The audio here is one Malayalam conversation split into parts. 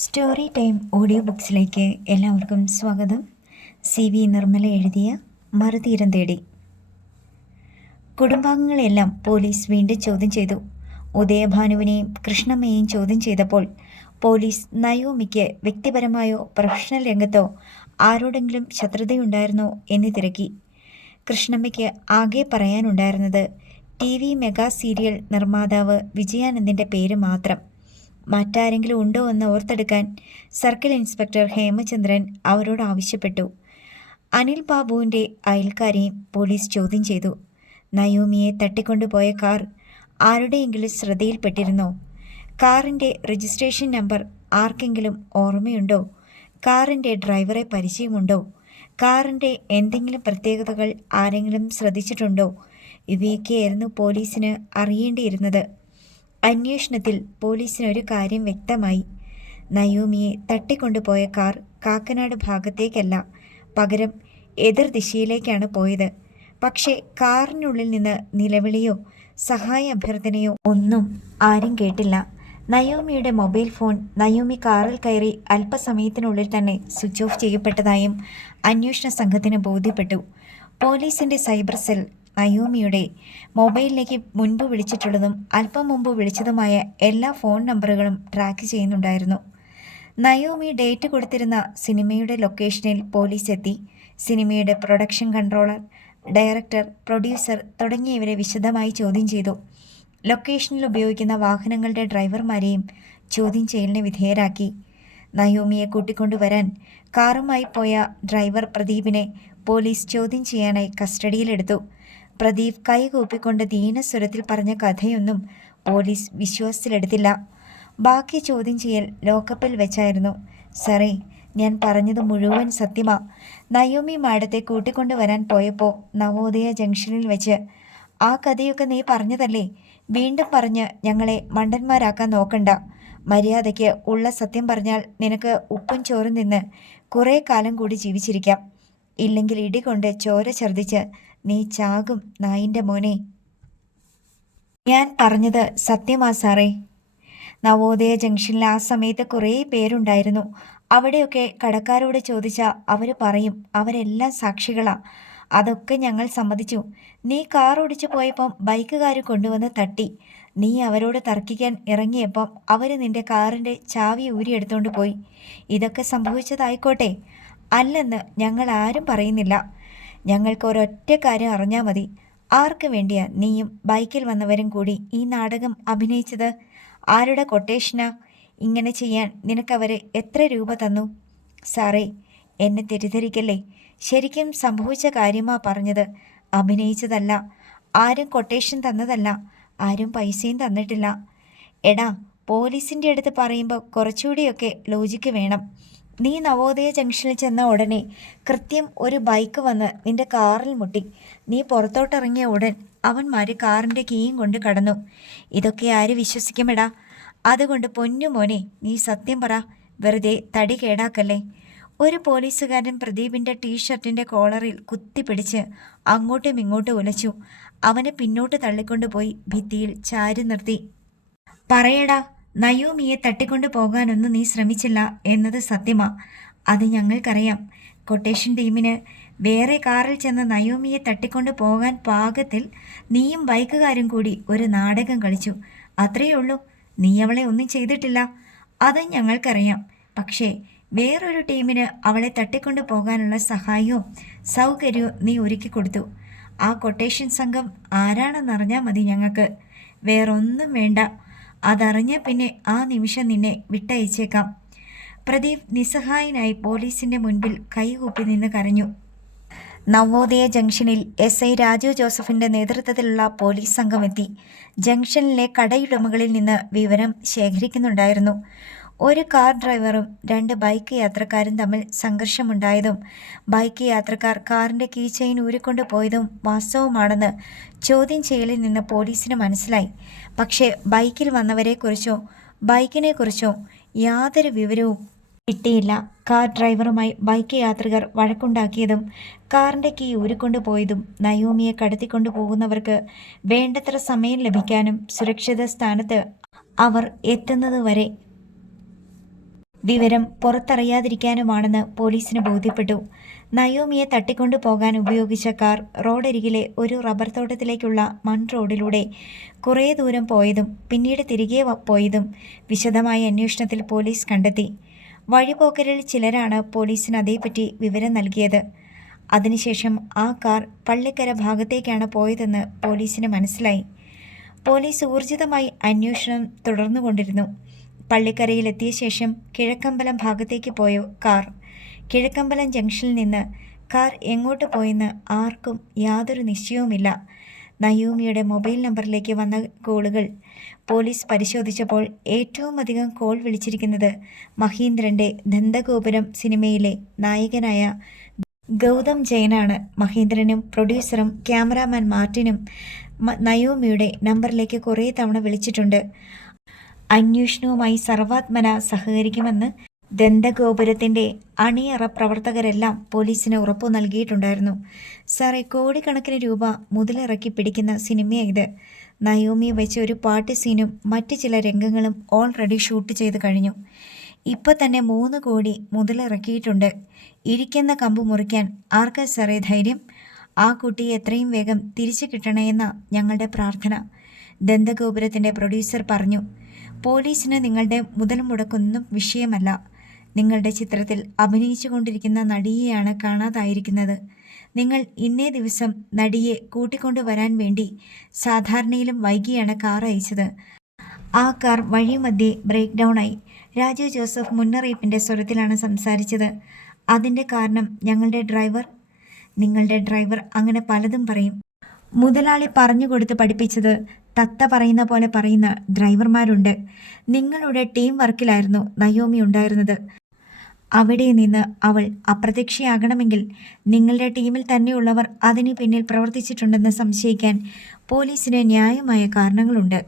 സ്റ്റോറി ടൈം ഓഡിയോ ബുക്സിലേക്ക് എല്ലാവർക്കും സ്വാഗതം. CV നിർമ്മല എഴുതിയ മറുതീരം തേടി. കുടുംബാംഗങ്ങളെല്ലാം പോലീസ് വീണ്ടും ചോദ്യം ചെയ്തു. ഉദയഭാനുവിനെയും കൃഷ്ണമ്മയെയും ചോദ്യം ചെയ്തപ്പോൾ പോലീസ് നയോമിക്ക് വ്യക്തിപരമായോ പ്രൊഫഷണൽ രംഗത്തോ ആരോടെങ്കിലും ശത്രുതയുണ്ടായിരുന്നോ എന്ന് തിരക്കി. കൃഷ്ണമ്മയ്ക്ക് ആകെ പറയാനുണ്ടായിരുന്നത് TV മെഗാ സീരിയൽ നിർമ്മാതാവ് വിജയാനന്ദിൻ്റെ പേര് മാത്രം. മറ്റാരെങ്കിലും ഉണ്ടോ എന്ന് ഓർത്തെടുക്കാൻ സർക്കിൾ ഇൻസ്പെക്ടർ ഹേമചന്ദ്രൻ അവരോട് ആവശ്യപ്പെട്ടു. അനിൽ ബാബുവിൻ്റെ അയൽക്കാരെയും പോലീസ് ചോദ്യം ചെയ്തു. നയോമിയെ തട്ടിക്കൊണ്ടുപോയ കാർ ആരുടെയെങ്കിലും ശ്രദ്ധയിൽപ്പെട്ടിരുന്നോ? കാറിൻ്റെ രജിസ്ട്രേഷൻ നമ്പർ ആർക്കെങ്കിലും ഓർമ്മയുണ്ടോ? കാറിൻ്റെ ഡ്രൈവറെ പരിചയമുണ്ടോ? കാറിൻ്റെ എന്തെങ്കിലും പ്രത്യേകതകൾ ആരെങ്കിലും ശ്രദ്ധിച്ചിട്ടുണ്ടോ? ഇവയൊക്കെയായിരുന്നു പോലീസിന് അറിയേണ്ടിയിരുന്നത്. അന്വേഷണത്തിൽ പോലീസിനൊരു കാര്യം വ്യക്തമായി. നയോമിയെ തട്ടിക്കൊണ്ടുപോയ കാർ കാക്കനാട് ഭാഗത്തേക്കല്ല, പകരം എതിർ ദിശയിലേക്കാണ് പോയത്. പക്ഷേ കാറിനുള്ളിൽ നിന്ന് നിലവിളിയോ സഹായ അഭ്യർത്ഥനയോ ഒന്നും ആരും കേട്ടില്ല. നയോമിയുടെ മൊബൈൽ ഫോൺ നയോമി കാറിൽ കയറി അല്പസമയത്തിനുള്ളിൽ തന്നെ സ്വിച്ച് ഓഫ് ചെയ്യപ്പെട്ടതായും അന്വേഷണ സംഘത്തിന് ബോധ്യപ്പെട്ടു. പോലീസിൻ്റെ സൈബർ സെൽ നയോമിയുടെ മൊബൈലിലേക്ക് മുൻപ് വിളിച്ചിട്ടുള്ളതും അല്പം മുമ്പ് വിളിച്ചതുമായ എല്ലാ ഫോൺ നമ്പറുകളും ട്രാക്ക് ചെയ്യുന്നുണ്ടായിരുന്നു. നയോമി ഡേറ്റ് കൊടുത്തിരുന്ന സിനിമയുടെ ലൊക്കേഷനിൽ പോലീസ് എത്തി. സിനിമയുടെ പ്രൊഡക്ഷൻ കൺട്രോളർ, ഡയറക്ടർ, പ്രൊഡ്യൂസർ തുടങ്ങിയവരെ വിശദമായി ചോദ്യം ചെയ്തു. ലൊക്കേഷനിൽ ഉപയോഗിക്കുന്ന വാഹനങ്ങളുടെ ഡ്രൈവർമാരെയും ചോദ്യം ചെയ്യലിന് വിധേയരാക്കി. നയോമിയെ കൂട്ടിക്കൊണ്ടുവരാൻ കാറുമായി പോയ ഡ്രൈവർ പ്രദീപിനെ പോലീസ് ചോദ്യം ചെയ്യാനായി കസ്റ്റഡിയിലെടുത്തു. പ്രദീപ് കൈകൂപ്പിക്കൊണ്ട് ദീനസ്വരത്തിൽ പറഞ്ഞ കഥയൊന്നും പോലീസ് വിശ്വാസത്തിലെടുത്തില്ല. ബാക്കി ചോദ്യം ചെയ്യൽ ലോക്കപ്പിൽ വെച്ചായിരുന്നു. സാറേ, ഞാൻ പറഞ്ഞത് മുഴുവൻ സത്യമാ. നയോമി മാഡത്തെ കൂട്ടിക്കൊണ്ടുവരാൻ പോയപ്പോൾ നവോദയ ജംഗ്ഷനിൽ വെച്ച്. ആ കഥയൊക്കെ നീ പറഞ്ഞതല്ലേ? വീണ്ടും പറഞ്ഞ് ഞങ്ങളെ മണ്ടന്മാരാക്കാൻ നോക്കണ്ട. മര്യാദയ്ക്ക് ഉള്ള സത്യം പറഞ്ഞാൽ നിനക്ക് ഉപ്പും ചോറും നിന്ന് കുറേ കാലം കൂടി ജീവിച്ചിരിക്കാം. ഇല്ലെങ്കിൽ ഇടികൊണ്ട് ചോര ഛർദ്ദിച്ച് നീ ചാകും നായിൻ്റെ മോനെ. ഞാൻ പറഞ്ഞത് സത്യമാ സാറേ. നവോദയ ജംഗ്ഷനിൽ ആ സമയത്ത് കുറേ പേരുണ്ടായിരുന്നു. അവിടെയൊക്കെ കടക്കാരോട് ചോദിച്ചാൽ അവർ പറയും, അവരെല്ലാം സാക്ഷികളാ. അതൊക്കെ ഞങ്ങൾ സമ്മതിച്ചു. നീ കാർ ഓടിച്ചു പോയപ്പം ബൈക്കുകാർ കൊണ്ടുവന്ന് തട്ടി. നീ അവരോട് തർക്കിക്കാൻ ഇറങ്ങിയപ്പം അവർ നിന്റെ കാറിൻ്റെ ചാവി ഊരിയെടുത്തോണ്ട് പോയി. ഇതൊക്കെ സംഭവിച്ചതായിക്കോട്ടെ, അല്ലെന്ന് ഞങ്ങൾ ആരും പറയുന്നില്ല. ഞങ്ങൾക്ക് ഒരൊറ്റ കാര്യം അറിഞ്ഞാൽ മതി. ആർക്ക് വേണ്ടിയാ നീയും ബൈക്കിൽ വന്നവരും കൂടി ഈ നാടകം അഭിനയിച്ചത്? ആരുടെ കൊട്ടേഷനാ? ഇങ്ങനെ ചെയ്യാൻ നിനക്കവർ എത്ര രൂപ തന്നു? സാറേ, എന്നെ തെറ്റിദ്ധരിക്കല്ലേ. ശരിക്കും സംഭവിച്ച കാര്യമാ പറഞ്ഞത്, അഭിനയിച്ചതല്ല. ആരും കൊട്ടേഷൻ തന്നതല്ല, ആരും പൈസയും തന്നിട്ടില്ല. എടാ, പോലീസിൻ്റെ അടുത്ത് പറയുമ്പോൾ കുറച്ചുകൂടിയൊക്കെ ലോജിക്ക് വേണം. നീ നവോദയ ജംഗ്ഷനിൽ ചെന്ന ഉടനെ കൃത്യം ഒരു ബൈക്ക് വന്ന് നിന്റെ കാറിൽ മുട്ടി. നീ പുറത്തോട്ടിറങ്ങിയ ഉടൻ അവന്മാർ കാറിൻ്റെ കീയും കൊണ്ട് കടന്നു. ഇതൊക്കെ ആര് വിശ്വസിക്കുമെടാ? അതുകൊണ്ട് പൊന്നു മോനെ, നീ സത്യം പറ. വെറുതെ തടി കേടാക്കല്ലേ. ഒരു പോലീസുകാരൻ പ്രദീപിൻ്റെ ടീഷർട്ടിൻ്റെ കോളറിൽ കുത്തിപ്പിടിച്ച് അങ്ങോട്ടും ഇങ്ങോട്ടും ഉലച്ചു. അവനെ പിന്നോട്ട് തള്ളിക്കൊണ്ടുപോയി ഭിത്തിയിൽ ചാരി നിർത്തി. പറയടാ, നയോമിയെ തട്ടിക്കൊണ്ടു പോകാനൊന്നും നീ ശ്രമിച്ചില്ല എന്നത് സത്യമാ. അത് ഞങ്ങൾക്കറിയാം. കൊട്ടേഷൻ ടീമിന് വേറെ കാറിൽ ചെന്ന് നയോമിയെ തട്ടിക്കൊണ്ടു പോകാൻ പാകത്തിൽ നീയും ബൈക്കുകാരും കൂടി ഒരു നാടകം കളിച്ചു. അത്രയേ ഉള്ളൂ. നീ അവളെ ഒന്നും ചെയ്തിട്ടില്ല, അത് ഞങ്ങൾക്കറിയാം. പക്ഷേ വേറൊരു ടീമിന് അവളെ തട്ടിക്കൊണ്ടു പോകാനുള്ള സഹായവും സൗകര്യവും നീ ഒരുക്കി കൊടുത്തു. ആ കൊട്ടേഷൻ സംഘം ആരാണെന്നറിഞ്ഞാൽ മതി ഞങ്ങൾക്ക്. വേറൊന്നും വേണ്ട. അതറിഞ്ഞ പിന്നെ ആ നിമിഷം നിന്നെ വിട്ടയച്ചേക്കാം. പ്രദീപ് നിസ്സഹായനായി പോലീസിൻ്റെ മുൻപിൽ കൈകൂപ്പി നിന്ന് കരഞ്ഞു. നവോദയ ജംഗ്ഷനിൽ SI രാജു ജോസഫിൻ്റെ നേതൃത്വത്തിലുള്ള പോലീസ് സംഘം എത്തി. ജംഗ്ഷനിലെ കടയുടമകളിൽ നിന്ന് വിവരം ശേഖരിക്കുന്നുണ്ടായിരുന്നു. ഒരു കാർ ഡ്രൈവറും 2 ബൈക്ക് യാത്രക്കാരും തമ്മിൽ സംഘർഷമുണ്ടായതും ബൈക്ക് യാത്രക്കാർ കാറിൻ്റെ കീ ചെയിൻ ഊരിക്കൊണ്ടു പോയതും വാസ്തവമാണെന്ന് ചോദ്യം ചെയ്യലിൽ നിന്ന് പോലീസിന് മനസ്സിലായി. പക്ഷേ ബൈക്കിൽ വന്നവരെക്കുറിച്ചോ ബൈക്കിനെക്കുറിച്ചോ യാതൊരു വിവരവും കിട്ടിയില്ല. കാർ ഡ്രൈവറുമായി ബൈക്ക് യാത്രികർ വഴക്കുണ്ടാക്കിയതും കാറിൻ്റെ കീ ഊരിക്കൊണ്ടു പോയതും നയോമിയെ കടത്തിക്കൊണ്ടു പോകുന്നവർക്ക് വേണ്ടത്ര സമയം ലഭിക്കാനും സുരക്ഷിത സ്ഥാനത്ത് അവർ എത്തുന്നതുവരെ വിവരം പുറത്തറിയാതിരിക്കാനുമാണെന്ന് പോലീസിന് ബോധ്യപ്പെട്ടു. നയോമിയെ തട്ടിക്കൊണ്ടു പോകാൻ ഉപയോഗിച്ച കാർ റോഡരികിലെ ഒരു റബ്ബർ തോട്ടത്തിലേക്കുള്ള റോഡിലൂടെ കുറേ ദൂരം പോയതും പിന്നീട് തിരികെ പോയതും വിശദമായ അന്വേഷണത്തിൽ പോലീസ് കണ്ടെത്തി. വഴിപോക്കരിൽ ചിലരാണ് പോലീസിന് അതേപ്പറ്റി വിവരം നൽകിയത്. അതിനുശേഷം ആ കാർ പള്ളിക്കര ഭാഗത്തേക്കാണ് പോയതെന്ന് പോലീസിന് മനസ്സിലായി. പോലീസ് ഊർജിതമായി അന്വേഷണം തുടർന്നുകൊണ്ടിരുന്നു. പള്ളിക്കരയിലെത്തിയ ശേഷം കിഴക്കമ്പലം ഭാഗത്തേക്ക് പോയ കാർ കിഴക്കമ്പലം ജംഗ്ഷനിൽ നിന്ന് കാർ എങ്ങോട്ട് പോയെന്ന് ആർക്കും യാതൊരു നിശ്ചയവുമില്ല. നയോമിയുടെ മൊബൈൽ നമ്പറിലേക്ക് വന്ന കോളുകൾ പോലീസ് പരിശോധിച്ചപ്പോൾ ഏറ്റവും അധികം കോൾ വിളിച്ചിരിക്കുന്നത് മഹീന്ദ്രൻ്റെ ദന്തഗോപുരം സിനിമയിലെ നായകനായ ഗൗതം ജയനാണ്. മഹീന്ദ്രനും പ്രൊഡ്യൂസറും ക്യാമറാമാൻ മാർട്ടിനും നയോമിയുടെ നമ്പറിലേക്ക് കുറേ തവണ വിളിച്ചിട്ടുണ്ട്. അന്വേഷണവുമായി സർവാത്മന സഹകരിക്കുമെന്ന് ദന്തഗോപുരത്തിൻ്റെ അണിയറ പ്രവർത്തകരെല്ലാം പോലീസിന് ഉറപ്പു നൽകിയിട്ടുണ്ടായിരുന്നു. സാറേ, കോടിക്കണക്കിന് രൂപ മുതലിറക്കി പിടിക്കുന്ന സിനിമയാണ് ഇത്. നയോമിയെ വെച്ച് ഒരു പാട്ട് സീനും മറ്റ് ചില രംഗങ്ങളും ഓൾറെഡി ഷൂട്ട് ചെയ്ത് കഴിഞ്ഞു. ഇപ്പോൾ തന്നെ 3 കോടി മുതലിറക്കിയിട്ടുണ്ട്. ഇരിക്കുന്ന കമ്പ് മുറിക്കാൻ ആർക്കാ സാറേ ധൈര്യം? ആ കുട്ടിയെ എത്രയും വേഗം തിരിച്ചു കിട്ടണമെന്ന ഞങ്ങളുടെ പ്രാർത്ഥന, ദന്തഗോപുരത്തിൻ്റെ പ്രൊഡ്യൂസർ പറഞ്ഞു. പോലീസിന് നിങ്ങളുടെ മുതൽ മുടക്കൊന്നും വിഷയമല്ല. നിങ്ങളുടെ ചിത്രത്തിൽ അഭിനയിച്ചു കൊണ്ടിരിക്കുന്ന നടിയെയാണ് കാണാതായിരിക്കുന്നത്. നിങ്ങൾ ഇന്നേ ദിവസം നടിയെ കൂട്ടിക്കൊണ്ടുവരാൻ വേണ്ടി സാധാരണയിലും വൈകിയാണ് കാർ അയച്ചത്. ആ കാർ വഴിമധ്യേ ബ്രേക്ക് ഡൗൺ ആയി. രാജു ജോസഫ് മുന്നറിയിപ്പിൻ്റെ സ്വരത്തിലാണ് സംസാരിച്ചത്. അതിൻ്റെ കാരണം നിങ്ങളുടെ ഡ്രൈവർ അങ്ങനെ പലതും പറയും. മുതലാളി പറഞ്ഞുകൊടുത്ത് പഠിപ്പിച്ചത് തത്ത പറയുന്ന പോലെ പറയുന്ന ഡ്രൈവർമാരുണ്ട്. നിങ്ങളുടെ ടീം വർക്കിലായിരുന്നു നയോമി ഉണ്ടായിരുന്നത്. അവിടെ നിന്ന് അവൾ അപ്രത്യക്ഷയാകണമെങ്കിൽ നിങ്ങളുടെ ടീമിൽ തന്നെയുള്ളവർ അതിന് പിന്നിൽ പ്രവർത്തിച്ചിട്ടുണ്ടെന്ന് സംശയിക്കാൻ പോലീസിന് ന്യായമായ കാരണങ്ങളുണ്ട്.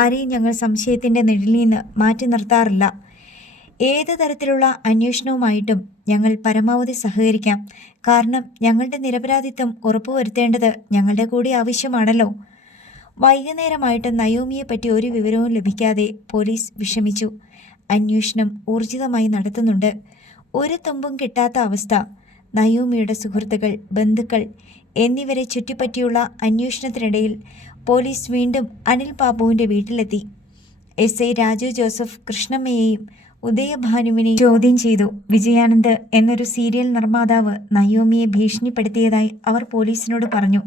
ആരെയും ഞങ്ങൾ സംശയത്തിൻ്റെ നിഴലിൽ നിന്ന് മാറ്റി നിർത്താറില്ല. ഏത് തരത്തിലുള്ള അന്വേഷണവുമായിട്ടും ഞങ്ങൾ പരമാവധി സഹകരിക്കാം. കാരണം ഞങ്ങളുടെ നിരപരാധിത്വം ഉറപ്പുവരുത്തേണ്ടത് ഞങ്ങളുടെ കൂടി ആവശ്യമാണല്ലോ. വൈകുന്നേരമായിട്ടും നയോമിയെപ്പറ്റി ഒരു വിവരവും ലഭിക്കാതെ പോലീസ് വിഷമിച്ചു. അന്വേഷണം ഊർജിതമായി നടത്തുന്നുണ്ട്. ഒരു തുമ്പും കിട്ടാത്ത അവസ്ഥ. നയോമിയുടെ സുഹൃത്തുക്കൾ, ബന്ധുക്കൾ എന്നിവരെ ചുറ്റിപ്പറ്റിയുള്ള അന്വേഷണത്തിനിടയിൽ പോലീസ് വീണ്ടും അനിൽ ബാബുവിൻ്റെ വീട്ടിലെത്തി. എസ് ഐ രാജു ജോസഫ് കൃഷ്ണമ്മയെയും ഉദയഭാനുവിനെ ചോദ്യം ചെയ്തു. വിജയാനന്ദ് എന്നൊരു സീരിയൽ നിർമ്മാതാവ് നയോമിയെ ഭീഷണിപ്പെടുത്തിയതായി അവർ പോലീസിനോട് പറഞ്ഞു.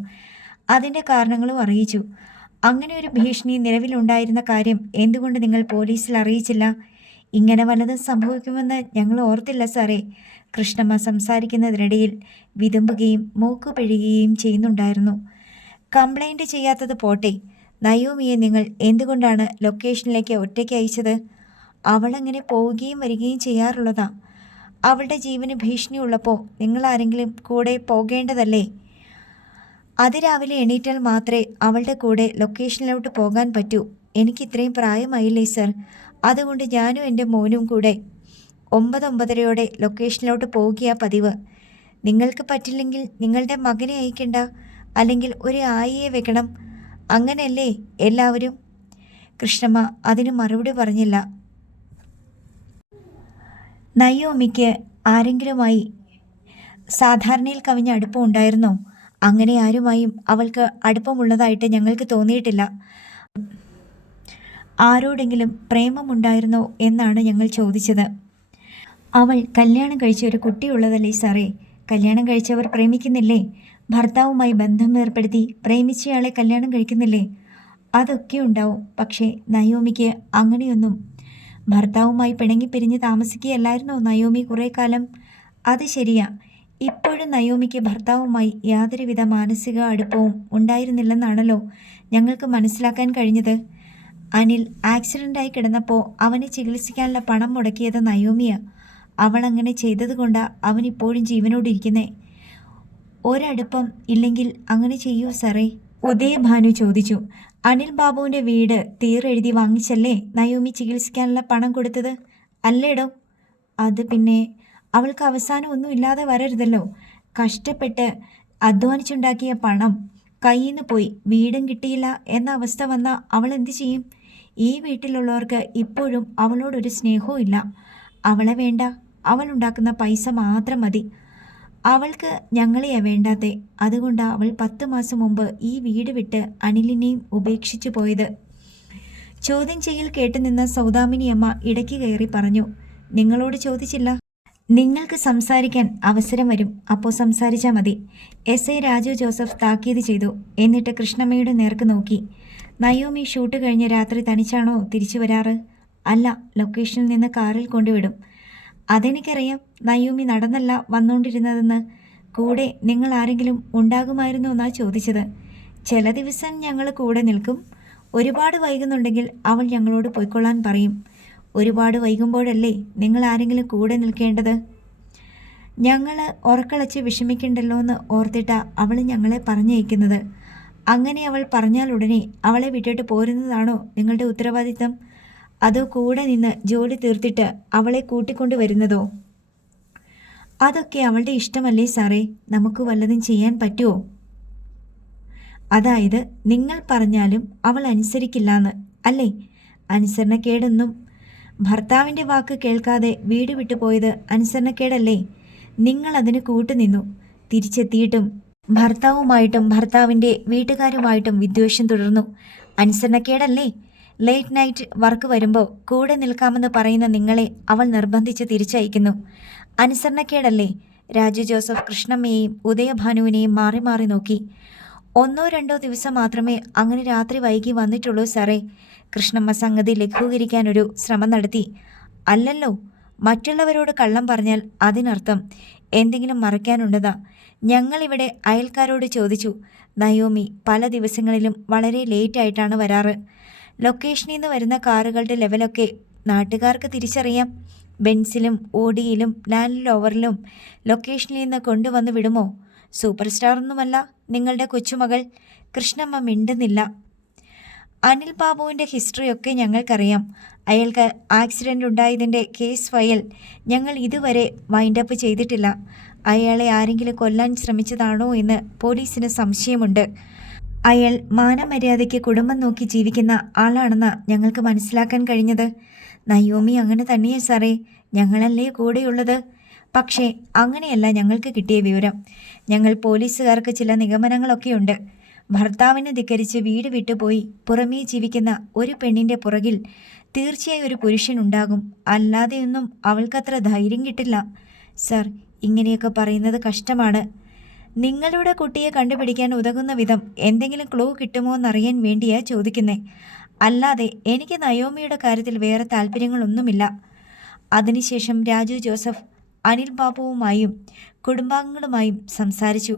അതിൻ്റെ കാരണങ്ങളും അറിയിച്ചു. അങ്ങനെ ഒരു ഭീഷണി നിലവിലുണ്ടായിരുന്ന കാര്യം എന്തുകൊണ്ട് നിങ്ങൾ പോലീസിൽ അറിയിച്ചില്ല? ഇങ്ങനെ വല്ലതും സംഭവിക്കുമെന്ന് ഞങ്ങൾ ഓർത്തില്ല സാറേ. കൃഷ്ണമ്മ സംസാരിക്കുന്നതിനിടയിൽ വിതുമ്പുകയും മൂക്കു പിഴുകുകയും ചെയ്യുന്നുണ്ടായിരുന്നു. കംപ്ലൈൻറ്റ് ചെയ്യാത്തത് പോട്ടെ, നയോമിയെ നിങ്ങൾ എന്തുകൊണ്ടാണ് ലൊക്കേഷനിലേക്ക് ഒറ്റയ്ക്ക് അയച്ചത്? അവളങ്ങനെ പോവുകയും വരികയും ചെയ്യാറുള്ളതാ. അവളുടെ ജീവന് ഭീഷണിയുള്ളപ്പോൾ നിങ്ങളാരെങ്കിലും കൂടെ പോകേണ്ടതല്ലേ? അതിരാവിലെ എണീറ്റാൽ മാത്രമേ അവളുടെ കൂടെ ലൊക്കേഷനിലോട്ട് പോകാൻ പറ്റൂ. എനിക്ക് ഇത്രയും പ്രായമായില്ലേ സർ? അതുകൊണ്ട് ഞാനും എൻ്റെ മോനും കൂടെ 9-9:30 ലൊക്കേഷനിലോട്ട് പോവുകയാണ് പതിവ്. നിങ്ങൾക്ക് പറ്റില്ലെങ്കിൽ നിങ്ങളുടെ മകനെ അയക്കണ്ട, അല്ലെങ്കിൽ ഒരു ആയിയെ വെക്കണം. അങ്ങനെയല്ലേ എല്ലാവരും? കൃഷ്ണമ്മ അതിന് മറുപടി പറഞ്ഞില്ല. നയോമിക്ക് ആരെങ്കിലുമായി സാധാരണയിൽ കവിഞ്ഞ അടുപ്പം ഉണ്ടായിരുന്നോ? അങ്ങനെ ആരുമായും അവൾക്ക് അടുപ്പമുള്ളതായിട്ട് ഞങ്ങൾക്ക് തോന്നിയിട്ടില്ല. ആരോടെങ്കിലും പ്രേമമുണ്ടായിരുന്നോ എന്നാണ് ഞങ്ങൾ ചോദിച്ചത്. അവൾ കല്യാണം കഴിച്ച ഒരു കുട്ടിയുള്ളതല്ലേ സാറേ? കല്യാണം കഴിച്ചവർ പ്രേമിക്കുന്നില്ലേ? ഭർത്താവുമായി ബന്ധം ഏർപ്പെടുത്തി പ്രേമിച്ചയാളെ കല്യാണം കഴിക്കുന്നില്ലേ? അതൊക്കെ ഉണ്ടാവും. പക്ഷേ നയോമിക്ക് അങ്ങനെയൊന്നും. ഭർത്താവുമായി പിണങ്ങി പിരിഞ്ഞ് താമസിക്കുകയല്ലായിരുന്നോ നയോമി കുറേ കാലം? അത് ശരിയാ. ഇപ്പോഴും നയോമിക്ക് ഭർത്താവുമായി യാതൊരുവിധ മാനസിക അടുപ്പവും ഉണ്ടായിരുന്നില്ലെന്നാണല്ലോ ഞങ്ങൾക്ക് മനസ്സിലാക്കാൻ കഴിഞ്ഞത്. അനിൽ ആക്സിഡൻ്റായി കിടന്നപ്പോൾ അവനെ ചികിത്സിക്കാനുള്ള പണം മുടക്കിയത് നയോമിയാ. അവൾ അങ്ങനെ ചെയ്തതുകൊണ്ട് അവനിപ്പോഴും ജീവനോടിരിക്കുന്നേ. ഒരടുപ്പം ഇല്ലെങ്കിൽ അങ്ങനെ ചെയ്യൂ സാറേ? ഉദയഭാനു ചോദിച്ചു. അനിൽ ബാബുവിൻ്റെ വീട് തീരെഴുതി വാങ്ങിച്ചല്ലേ നയോമി ചികിത്സിക്കാനുള്ള പണം കൊടുത്തത്? അല്ലേടോ? അത് പിന്നെ അവൾക്ക് അവസാനം ഒന്നും ഇല്ലാതെ വരരുതല്ലോ. കഷ്ടപ്പെട്ട് അധ്വാനിച്ചുണ്ടാക്കിയ പണം കയ്യിൽ നിന്ന് പോയി, വീടും കിട്ടിയില്ല എന്ന അവസ്ഥ വന്നാൽ അവൾ എന്തു ചെയ്യും? ഈ വീട്ടിലുള്ളവർക്ക് ഇപ്പോഴും അവളോടൊരു സ്നേഹവും ഇല്ല. അവളെ വേണ്ട, അവൾ ഉണ്ടാക്കുന്ന പൈസ മാത്രം മതി. അവൾക്ക് ഞങ്ങളെയാ വേണ്ടാത്തെ. അതുകൊണ്ടാ അവൾ 10 മാസം മുമ്പ് ഈ വീട് വിട്ട് അനിലിനെയും ഉപേക്ഷിച്ചു പോയത്. ചോദ്യം ചെയ്യൽ കേട്ടുനിന്ന സൗദാമിനിയമ്മ ഇടയ്ക്ക് കയറി പറഞ്ഞു, നിങ്ങളോട് ചോദിച്ചില്ല. നിങ്ങൾക്ക് സംസാരിക്കാൻ അവസരം വരും, അപ്പോൾ സംസാരിച്ചാൽ മതി. SI രാജു ജോസഫ് താക്കീത് ചെയ്തു. എന്നിട്ട് കൃഷ്ണമ്മയുടെ നേർക്ക് നോക്കി. നയോമി ഷൂട്ട് കഴിഞ്ഞ് രാത്രി തനിച്ചാണോ തിരിച്ചു വരാറ്? അല്ല, ലൊക്കേഷനിൽ നിന്ന് കാറിൽ കൊണ്ടുവിടും. അതെനിക്കറിയാം. നയോമി നടന്നല്ല വന്നുകൊണ്ടിരുന്നതെന്ന്. കൂടെ നിങ്ങൾ ആരെങ്കിലും ഉണ്ടാകുമായിരുന്നു എന്നാ ചോദിച്ചത്. ചില ദിവസം ഞങ്ങൾ കൂടെ നിൽക്കും. ഒരുപാട് വൈകുന്നുണ്ടെങ്കിൽ അവൾ ഞങ്ങളോട് പോയിക്കൊള്ളാൻ പറയും. ഒരുപാട് വൈകുമ്പോഴല്ലേ നിങ്ങൾ ആരെങ്കിലും കൂടെ നിൽക്കേണ്ടത്? ഞങ്ങൾ ഉറക്കളച്ച് വിഷമിക്കണ്ടല്ലോ എന്ന് ഓർത്തിട്ടാ അവൾ ഞങ്ങളെ പറഞ്ഞയക്കുന്നത്. അങ്ങനെ അവൾ പറഞ്ഞാൽ ഉടനെ അവളെ വിട്ടിട്ട് പോരുന്നതാണോ നിങ്ങളുടെ ഉത്തരവാദിത്തം? അതോ കൂടെ നിന്ന് ജോലി തീർത്തിട്ട് അവളെ കൂട്ടിക്കൊണ്ടു വരുന്നതോ? അതൊക്കെ അവളുടെ ഇഷ്ടമല്ലേ സാറേ. നമുക്ക് വല്ലതും ചെയ്യാൻ പറ്റുമോ? അതായത് നിങ്ങൾ പറഞ്ഞാലും അവൾ അനുസരിക്കില്ലാന്ന് അല്ലേ? അനുസരണക്കേടൊന്നും. ഭർത്താവിൻ്റെ വാക്ക് കേൾക്കാതെ വീട് വിട്ടുപോയത് അനുസരണക്കേടല്ലേ? നിങ്ങൾ അതിന് കൂട്ടുനിന്നു. തിരിച്ചെത്തിയിട്ടും ഭർത്താവുമായിട്ടും ഭർത്താവിൻ്റെ വീട്ടുകാരുമായിട്ടും വിദ്വേഷം തുടർന്നു. അനുസരണക്കേടല്ലേ? ലേറ്റ് നൈറ്റ് വർക്ക് വരുമ്പോൾ കൂടെ നിൽക്കാമെന്ന് പറയുന്ന നിങ്ങളെ അവൾ നിർബന്ധിച്ച് തിരിച്ചയക്കുന്നു. അനുസരണക്കേടല്ലേ? രാജു ജോസഫ് കൃഷ്ണമ്മയെയും ഉദയഭാനുവിനെയും മാറി മാറി നോക്കി. 1-2 ദിവസം മാത്രമേ അങ്ങനെ രാത്രി വൈകി വന്നിട്ടുള്ളൂ സാറേ. കൃഷ്ണമ്മ സംഗതി ലഘൂകരിക്കാനൊരു ശ്രമം നടത്തി. അല്ലല്ലോ, മറ്റുള്ളവരോട് കള്ളം പറഞ്ഞാൽ അതിനർത്ഥം എന്തെങ്കിലും മറയ്ക്കാനുണ്ടതാ. ഞങ്ങളിവിടെ അയൽക്കാരോട് ചോദിച്ചു. നയോമി പല ദിവസങ്ങളിലും വളരെ ലേറ്റായിട്ടാണ് വരാറ്. ലൊക്കേഷനിൽ നിന്ന് വരുന്ന കാറുകളുടെ ലെവലൊക്കെ നാട്ടുകാർക്ക് തിരിച്ചറിയാം. ബെൻസിലും ഓഡിയിലും ലാൻഡ് റോവറിലും ലൊക്കേഷനിൽ നിന്ന് കൊണ്ടുവന്ന് വിടുമോ? സൂപ്പർ സ്റ്റാറൊന്നുമല്ല നിങ്ങളുടെ കൊച്ചുമകൾ. കൃഷ്ണമ്മ മിണ്ടുന്നില്ല. അനിൽ ബാബുവിൻ്റെ ഹിസ്റ്ററിയൊക്കെ ഞങ്ങൾക്കറിയാം. അയാൾക്ക് ആക്സിഡൻ്റ് ഉണ്ടായതിൻ്റെ കേസ് ഫയൽ ഞങ്ങൾ ഇതുവരെ വൈൻഡപ്പ് ചെയ്തിട്ടില്ല. അയാളെ ആരെങ്കിലും കൊല്ലാൻ ശ്രമിച്ചതാണോ എന്ന് പോലീസിന് സംശയമുണ്ട്. അയാൾ മാനമര്യാദയ്ക്ക് കുടുംബം നോക്കി ജീവിക്കുന്ന ആളാണെന്ന് ഞങ്ങൾക്ക് മനസ്സിലാക്കാൻ കഴിഞ്ഞത്. നയോമി അങ്ങനെ തന്നെയേ സാറേ. ഞങ്ങളല്ലേ കൂടെയുള്ളത്. പക്ഷേ അങ്ങനെയല്ല ഞങ്ങൾക്ക് കിട്ടിയ വിവരം. ഞങ്ങൾ പോലീസുകാർക്ക് ചില നിഗമനങ്ങളൊക്കെയുണ്ട്. ഭർത്താവിനെ ധിക്കരിച്ച് വീട് വിട്ടുപോയി പുറമേ ജീവിക്കുന്ന ഒരു പെണ്ണിൻ്റെ പുറകിൽ തീർച്ചയായും ഒരു പുരുഷനുണ്ടാകും. അല്ലാതെയൊന്നും അവൾക്കത്ര ധൈര്യം കിട്ടില്ല. സർ, ഇങ്ങനെയൊക്കെ പറയുന്നത് കഷ്ടമാണ്. നിങ്ങളുടെ കുട്ടിയെ കണ്ടുപിടിക്കാൻ ഉതകുന്ന വിധം എന്തെങ്കിലും ക്ലൂ കിട്ടുമോ എന്നറിയാൻ വേണ്ടിയാ ചോദിക്കുന്നേ. അല്ലാതെ എനിക്ക് നയോമിയുടെ കാര്യത്തിൽ വേറെ താല്പര്യങ്ങളൊന്നുമില്ല. അതിനുശേഷം രാജു ജോസഫ് അനിൽ ബാബുവുമായും കുടുംബാംഗങ്ങളുമായും സംസാരിച്ചു.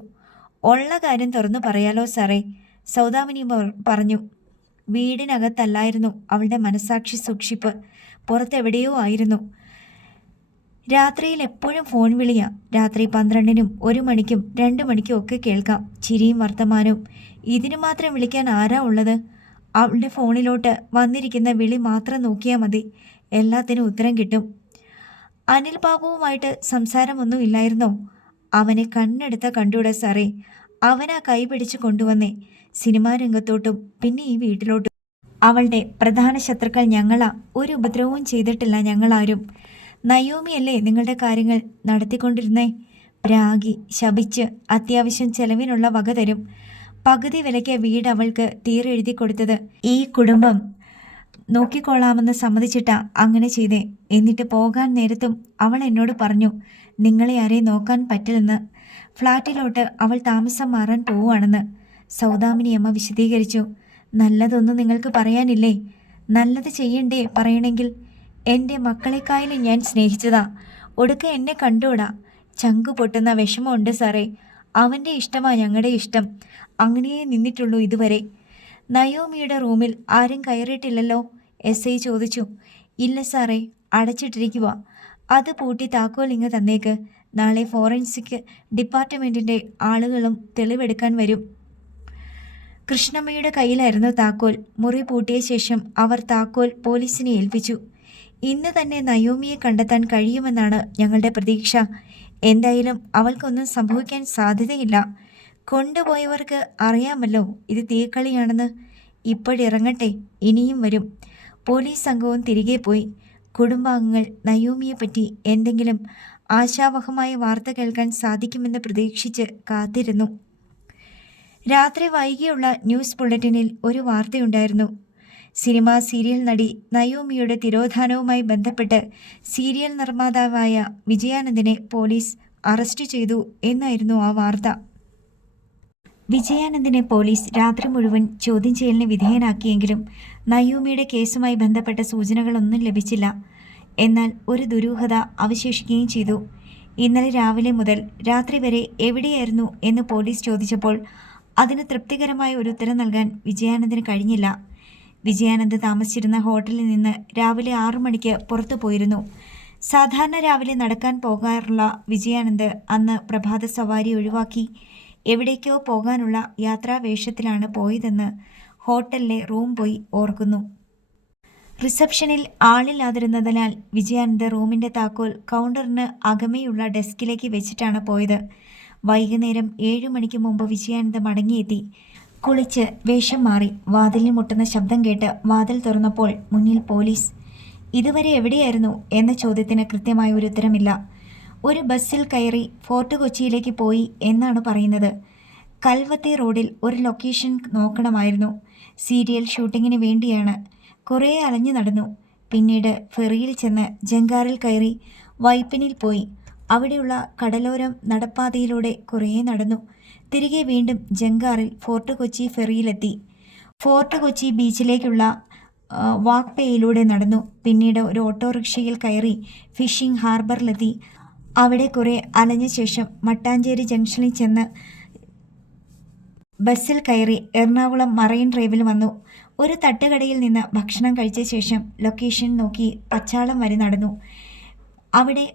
ഉള്ള കാര്യം തുറന്നു പറയാലോ സാറേ, സൗദാമിനി പറഞ്ഞു. വീടിനകത്തല്ലായിരുന്നു അവളുടെ മനസാക്ഷി സൂക്ഷിപ്പ്, പുറത്തെവിടെയോ ആയിരുന്നു. രാത്രിയിൽ എപ്പോഴും ഫോൺ വിളിയാ. രാത്രി 12-നും 1 മണിക്കും 2 മണിക്കും ഒക്കെ കേൾക്കാം ചിരിയും വർത്തമാനവും. ഇതിനു മാത്രം വിളിക്കാൻ ആരാ ഉള്ളത്? അവളുടെ ഫോണിലോട്ട് വന്നിരിക്കുന്ന വിളി മാത്രം നോക്കിയാൽ മതി, എല്ലാത്തിനും ഉത്തരം കിട്ടും. അനിൽ ബാബുവുമായിട്ട് സംസാരമൊന്നും ഇല്ലായിരുന്നോ? അവനെ കണ്ണെടുത്ത കണ്ടൂടെ സാറേ. അവനാ കൈ പിടിച്ച് കൊണ്ടുവന്നേ സിനിമാ രംഗത്തോട്ടും പിന്നെ ഈ വീട്ടിലോട്ടും. അവളുടെ പ്രധാന ശത്രുക്കൾ ഞങ്ങളാ. ഒരു ഉപദ്രവവും ചെയ്തിട്ടില്ല ഞങ്ങളാരും. നയോമിയല്ലേ നിങ്ങളുടെ കാര്യങ്ങൾ നടത്തിക്കൊണ്ടിരുന്നേ? പ്രാഗി ശപിച്ച് അത്യാവശ്യം ചെലവിനുള്ള വക തരും. പകുതി വിലയ്ക്ക് വീട് അവൾക്ക് തീരെഴുതി കൊടുത്തത്. ഈ കുടുംബം നോക്കിക്കൊള്ളാമെന്ന് സമ്മതിച്ചിട്ടാ അങ്ങനെ ചെയ്തേ. എന്നിട്ട് പോകാൻ നേരത്തും അവൾ എന്നോട് പറഞ്ഞു, നിങ്ങളെ ആരെയും നോക്കാൻ പറ്റില്ലെന്ന്. ഫ്ലാറ്റിലോട്ട് അവൾ താമസം മാറാൻ പോവുകയാണെന്ന് സൗദാമിനിയമ്മ വിശദീകരിച്ചു. നല്ലതൊന്നും നിങ്ങൾക്ക് പറയാനില്ലേ? നല്ലത് ചെയ്യണ്ടേ പറയണമെങ്കിൽ? എൻ്റെ മക്കളെക്കായാലും ഞാൻ സ്നേഹിച്ചതാ. ഒടുക്കെ എന്നെ കണ്ടൂടാ. ചങ്കു പൊട്ടുന്ന വിഷമമുണ്ട് സാറേ. അവൻ്റെ ഇഷ്ടമാ ഞങ്ങളുടെ ഇഷ്ടം. അങ്ങനെയേ നിന്നിട്ടുള്ളൂ ഇതുവരെ. നയോമിയുടെ റൂമിൽ ആരും കയറിയിട്ടില്ലല്ലോ? SI ചോദിച്ചു. ഇല്ല സാറേ, അടച്ചിട്ടിരിക്കുക. അത് പൂട്ടി താക്കോൽ ഇങ്ങ് തന്നേക്ക്. നാളെ ഫോറൻസിക് ഡിപ്പാർട്ട്മെൻറ്റിൻ്റെ ആളുകളും തെളിവെടുക്കാൻ വരും. കൃഷ്ണമ്മയുടെ കയ്യിലായിരുന്നു താക്കോൽ. മുറി പൂട്ടിയ ശേഷം അവർ താക്കോൽ പോലീസിനെ ഏൽപ്പിച്ചു. ഇന്ന് തന്നെ നയോമിയെ കണ്ടെത്താൻ കഴിയുമെന്നാണ് ഞങ്ങളുടെ പ്രതീക്ഷ. എന്തായാലും അവൾക്കൊന്നും സംഭവിക്കാൻ സാധ്യതയില്ല. കൊണ്ടുപോയവർക്ക് അറിയാമല്ലോ ഇത് തീക്കളിയാണെന്ന്. ഇപ്പോഴിറങ്ങട്ടെ, ഇനിയും വരും. പോലീസ് സംഘവും തിരികെ പോയി. കുടുംബാംഗങ്ങൾ നയോമിയെപ്പറ്റി എന്തെങ്കിലും ആശാവഹമായ വാർത്ത കേൾക്കാൻ സാധിക്കുമെന്ന് പ്രതീക്ഷിച്ച് കാത്തിരുന്നു. രാത്രി വൈകിയുള്ള ന്യൂസ് ബുള്ളറ്റിനിൽ ഒരു വാർത്തയുണ്ടായിരുന്നു. സിനിമാ സീരിയൽ നടി നയോമിയുടെ തിരോധാനവുമായി ബന്ധപ്പെട്ട് സീരിയൽ നിർമ്മാതാവായ വിജയാനന്ദിനെ പോലീസ് അറസ്റ്റ് ചെയ്തു എന്നായിരുന്നു ആ വാർത്ത. വിജയാനന്ദിനെ പോലീസ് രാത്രി മുഴുവൻ ചോദ്യം ചെയ്യലിന് വിധേയനാക്കിയെങ്കിലും നയോമിയുടെ കേസുമായി ബന്ധപ്പെട്ട സൂചനകളൊന്നും ലഭിച്ചില്ല. എന്നാൽ ഒരു ദുരൂഹത അവശേഷിക്കുകയും ചെയ്തു. ഇന്നലെ രാവിലെ മുതൽ രാത്രി വരെ എവിടെയായിരുന്നു എന്ന് പോലീസ് ചോദിച്ചപ്പോൾ അതിന് തൃപ്തികരമായ ഒരു ഉത്തരം നൽകാൻ വിജയാനന്ദിന് കഴിഞ്ഞില്ല. വിജയാനന്ദ് താമസിച്ചിരുന്ന ഹോട്ടലിൽ നിന്ന് രാവിലെ 6 മണിക്ക് പുറത്തു പോയിരുന്നു. സാധാരണ രാവിലെ നടക്കാൻ പോകാറുള്ള വിജയാനന്ദ് അന്ന് പ്രഭാത സവാരി ഒഴിവാക്കി എവിടേക്കോ പോകാനുള്ള യാത്രാവേഷത്തിലാണ് പോയതെന്ന് ഹോട്ടലിലെ റൂം പോയി ഓർക്കുന്നു. റിസപ്ഷനിൽ ആളില്ലാതിരുന്നതിനാൽ വിജയാനന്ദ് റൂമിൻ്റെ താക്കോൽ കൗണ്ടറിന് അകമേയുള്ള ഡെസ്കിലേക്ക് വെച്ചിട്ടാണ് പോയത്. വൈകുന്നേരം 7 മണിക്ക് മുമ്പ് വിജയാനന്ദ് മടങ്ങിയെത്തി. കുളിച്ച് വേഷം മാറി വാതിലിൽ മുട്ടുന്ന ശബ്ദം കേട്ട് വാതിൽ തുറന്നപ്പോൾ മുന്നിൽ പോലീസ്. ഇതുവരെ എവിടെയായിരുന്നു എന്ന ചോദ്യത്തിന് കൃത്യമായ ഒരു ഉത്തരമില്ല. ഒരു ബസ്സിൽ കയറി ഫോർട്ട് കൊച്ചിയിലേക്ക് പോയി എന്നാണ് പറയുന്നത്. കൽവത്തി റോഡിൽ ഒരു ലൊക്കേഷൻ നോക്കണമായിരുന്നു. സീരിയൽ ഷൂട്ടിങ്ങിന് വേണ്ടിയാണ്. കുറേ അലഞ്ഞു നടന്നു. പിന്നീട് ഫെറിയിൽ ചെന്ന് ജങ്കാറിൽ കയറി വൈപ്പിനിൽ പോയി. അവിടെയുള്ള കടലോരം നടപ്പാതയിലൂടെ കുറേ നടന്നു. തിരികെ വീണ്ടും ജങ്കാറിൽ ഫോർട്ട് കൊച്ചി ഫെറിയിലെത്തി. ഫോർട്ട് കൊച്ചി ബീച്ചിലേക്കുള്ള വാക്ക് പേയിലൂടെ നടന്നു. പിന്നീട് ഒരു ഓട്ടോറിക്ഷയിൽ കയറി ഫിഷിംഗ് ഹാർബറിലെത്തി. അവിടെ കുറേ അലഞ്ഞ ശേഷം മട്ടാഞ്ചേരി ജംഗ്ഷനിൽ ചെന്ന് ബസ്സിൽ കയറി എറണാകുളം മറൈൻ ഡ്രൈവിൽ വന്നു. ഒരു തട്ടുകടയിൽ നിന്ന് ഭക്ഷണം കഴിച്ച ശേഷം ലൊക്കേഷൻ നോക്കി പച്ചാളം വരെ നടന്നു. അവിടെ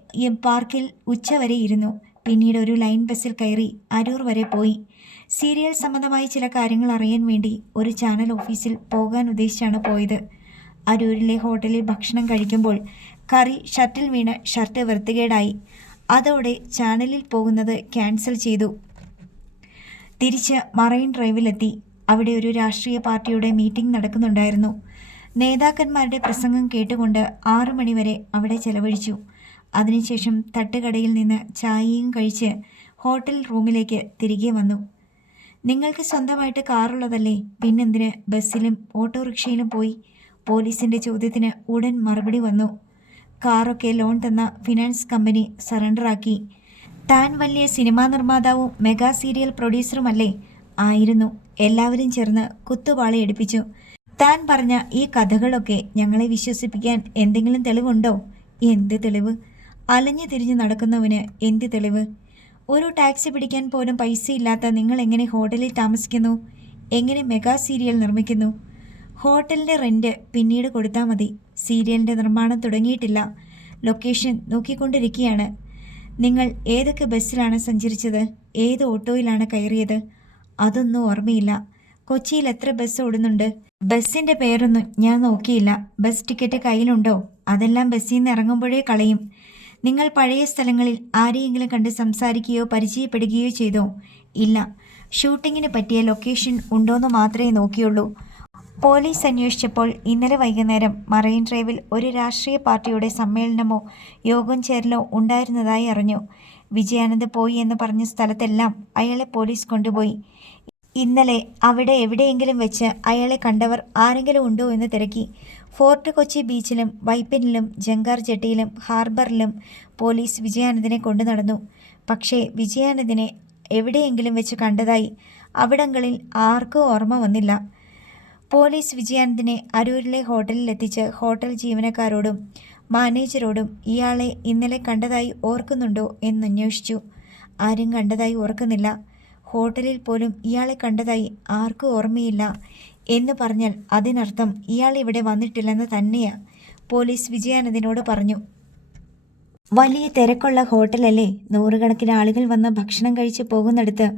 പാർക്കിൽ ഉച്ചവരെ ഇരുന്നു. പിന്നീട് ഒരു ലൈൻ ബസ്സിൽ കയറി അരൂർ വരെ പോയി. സീരിയൽ സംബന്ധമായി ചില കാര്യങ്ങൾ അറിയാൻ വേണ്ടി ഒരു ചാനൽ ഓഫീസിൽ പോകാൻ ഉദ്ദേശിച്ചാണ് പോയത്. അരൂരിലെ ഹോട്ടലിൽ ഭക്ഷണം കഴിക്കുമ്പോൾ കറി ഷർട്ടിൽ വീണ് ഷർട്ട് വൃത്തികേടായി. അതോടെ ചാനലിൽ പോകുന്നത് ക്യാൻസൽ ചെയ്തു. തിരിച്ച് മറൈൻ ഡ്രൈവിലെത്തി. അവിടെ ഒരു രാഷ്ട്രീയ പാർട്ടിയുടെ മീറ്റിംഗ് നടക്കുന്നുണ്ടായിരുന്നു. നേതാക്കന്മാരുടെ പ്രസംഗം കേട്ടുകൊണ്ട് 6 മണി വരെ അവിടെ ചെലവഴിച്ചു. അതിനുശേഷം തട്ടുകടയിൽ നിന്ന് ചായയും കഴിച്ച് ഹോട്ടൽ റൂമിലേക്ക് തിരികെ വന്നു. നിങ്ങൾക്ക് സ്വന്തമായിട്ട് കാറുള്ളതല്ലേ, പിന്നെന്തിന് ബസ്സിലും ഓട്ടോറിക്ഷയിലും പോയി? പോലീസിൻ്റെ ചോദ്യത്തിന് ഉടൻ മറുപടി വന്നു. കാറൊക്കെ ലോൺ തന്ന ഫിനാൻസ് കമ്പനി സറണ്ടറാക്കി. താൻ വലിയ സിനിമാ നിർമ്മാതാവും മെഗാ സീരിയൽ പ്രൊഡ്യൂസറുമല്ലേ? ആയിരുന്നു. എല്ലാവരും ചേർന്ന് കുത്തുപാള എടുപ്പിച്ചു. താൻ പറഞ്ഞ ഈ കഥകളൊക്കെ ഞങ്ങളെ വിശ്വസിപ്പിക്കാൻ എന്തെങ്കിലും തെളിവുണ്ടോ? എന്ത് തെളിവ്? അലഞ്ഞു തിരിഞ്ഞ് നടക്കുന്നവന് എന്ത് തെളിവ്? ഒരു ടാക്സി പിടിക്കാൻ പോലും പൈസയില്ലാത്ത നിങ്ങൾ എങ്ങനെ ഹോട്ടലിൽ താമസിക്കുന്നു? എങ്ങനെ മെഗാ സീരിയൽ നിർമ്മിക്കുന്നു? ഹോട്ടലിൻ്റെ റെൻറ്റ് പിന്നീട് കൊടുത്താൽ മതി. സീരിയലിൻ്റെ നിർമ്മാണം തുടങ്ങിയിട്ടില്ല. ലൊക്കേഷൻ നോക്കിക്കൊണ്ടിരിക്കുകയാണ്. നിങ്ങൾ ഏതൊക്കെ ബസ്സിലാണ് സഞ്ചരിച്ചത്? ഏത് ഓട്ടോയിലാണ് കയറിയത്? അതൊന്നും ഓർമ്മയില്ല. കൊച്ചിയിൽ എത്ര ബസ് ഓടുന്നുണ്ട്? ബസ്സിൻ്റെ പേരൊന്നും ഞാൻ നോക്കിയില്ല. ബസ് ടിക്കറ്റ് കയ്യിലുണ്ടോ? അതെല്ലാം ബസ്സിൽ നിന്ന് ഇറങ്ങുമ്പോഴേ കളയും. നിങ്ങൾ പഴയ സ്ഥലങ്ങളിൽ ആരെയെങ്കിലും കണ്ട് സംസാരിക്കുകയോ പരിചയപ്പെടുകയോ ചെയ്തോ? ഇല്ല. ഷൂട്ടിങ്ങിന് പറ്റിയ ലൊക്കേഷൻ ഉണ്ടോയെന്ന് മാത്രമേ നോക്കിയുള്ളൂ. പോലീസ് അന്വേഷിച്ചപ്പോൾ ഇന്നലെ വൈകുന്നേരം മറൈൻ ഡ്രൈവിൽ ഒരു രാഷ്ട്രീയ പാർട്ടിയുടെ സമ്മേളനമോ യോഗം ചേരലോ ഉണ്ടായിരുന്നതായി അറിഞ്ഞു. വിജയാനന്ദ് പോയി എന്ന് പറഞ്ഞ സ്ഥലത്തെല്ലാം അയാളെ പോലീസ് കൊണ്ടുപോയി. ഇന്നലെ അവിടെ എവിടെയെങ്കിലും വെച്ച് അയാളെ കണ്ടവർ ആരെങ്കിലും ഉണ്ടോ എന്ന് തിരക്കി. ഫോർട്ട് കൊച്ചി ബീച്ചിലും വൈപ്പിനിലും ജങ്കാർ ജെട്ടിയിലും ഹാർബറിലും പോലീസ് വിജയാനന്ദിനെ കൊണ്ടു നടന്നു. പക്ഷേ വിജയാനന്ദിനെ എവിടെയെങ്കിലും വെച്ച് കണ്ടതായി അവിടങ്ങളിൽ ആർക്കും ഓർമ്മ വന്നില്ല. പോലീസ് വിജയാനന്ദിനെ അരൂരിലെ ഹോട്ടലിൽ എത്തിച്ച് ഹോട്ടൽ ജീവനക്കാരോടും മാനേജരോടും ഇയാളെ ഇന്നലെ കണ്ടതായി ഓർക്കുന്നുണ്ടോ എന്നന്വേഷിച്ചു. ആരും കണ്ടതായി ഓർക്കുന്നില്ല. ഹോട്ടലിൽ പോലും ഇയാളെ കണ്ടതായി ആർക്കും ഓർമ്മയില്ല എന്ന് പറഞ്ഞാൽ അതിനർത്ഥം ഇയാൾ ഇവിടെ വന്നിട്ടില്ലെന്ന് തന്നെയാണ് പോലീസ് വിജയാനന്ദിനോട് പറഞ്ഞു. വലിയ തിരക്കുള്ള ഹോട്ടലല്ലേ? നൂറുകണക്കിന് ആളുകൾ വന്ന് ഭക്ഷണം കഴിച്ച് പോകുന്നിടത്ത്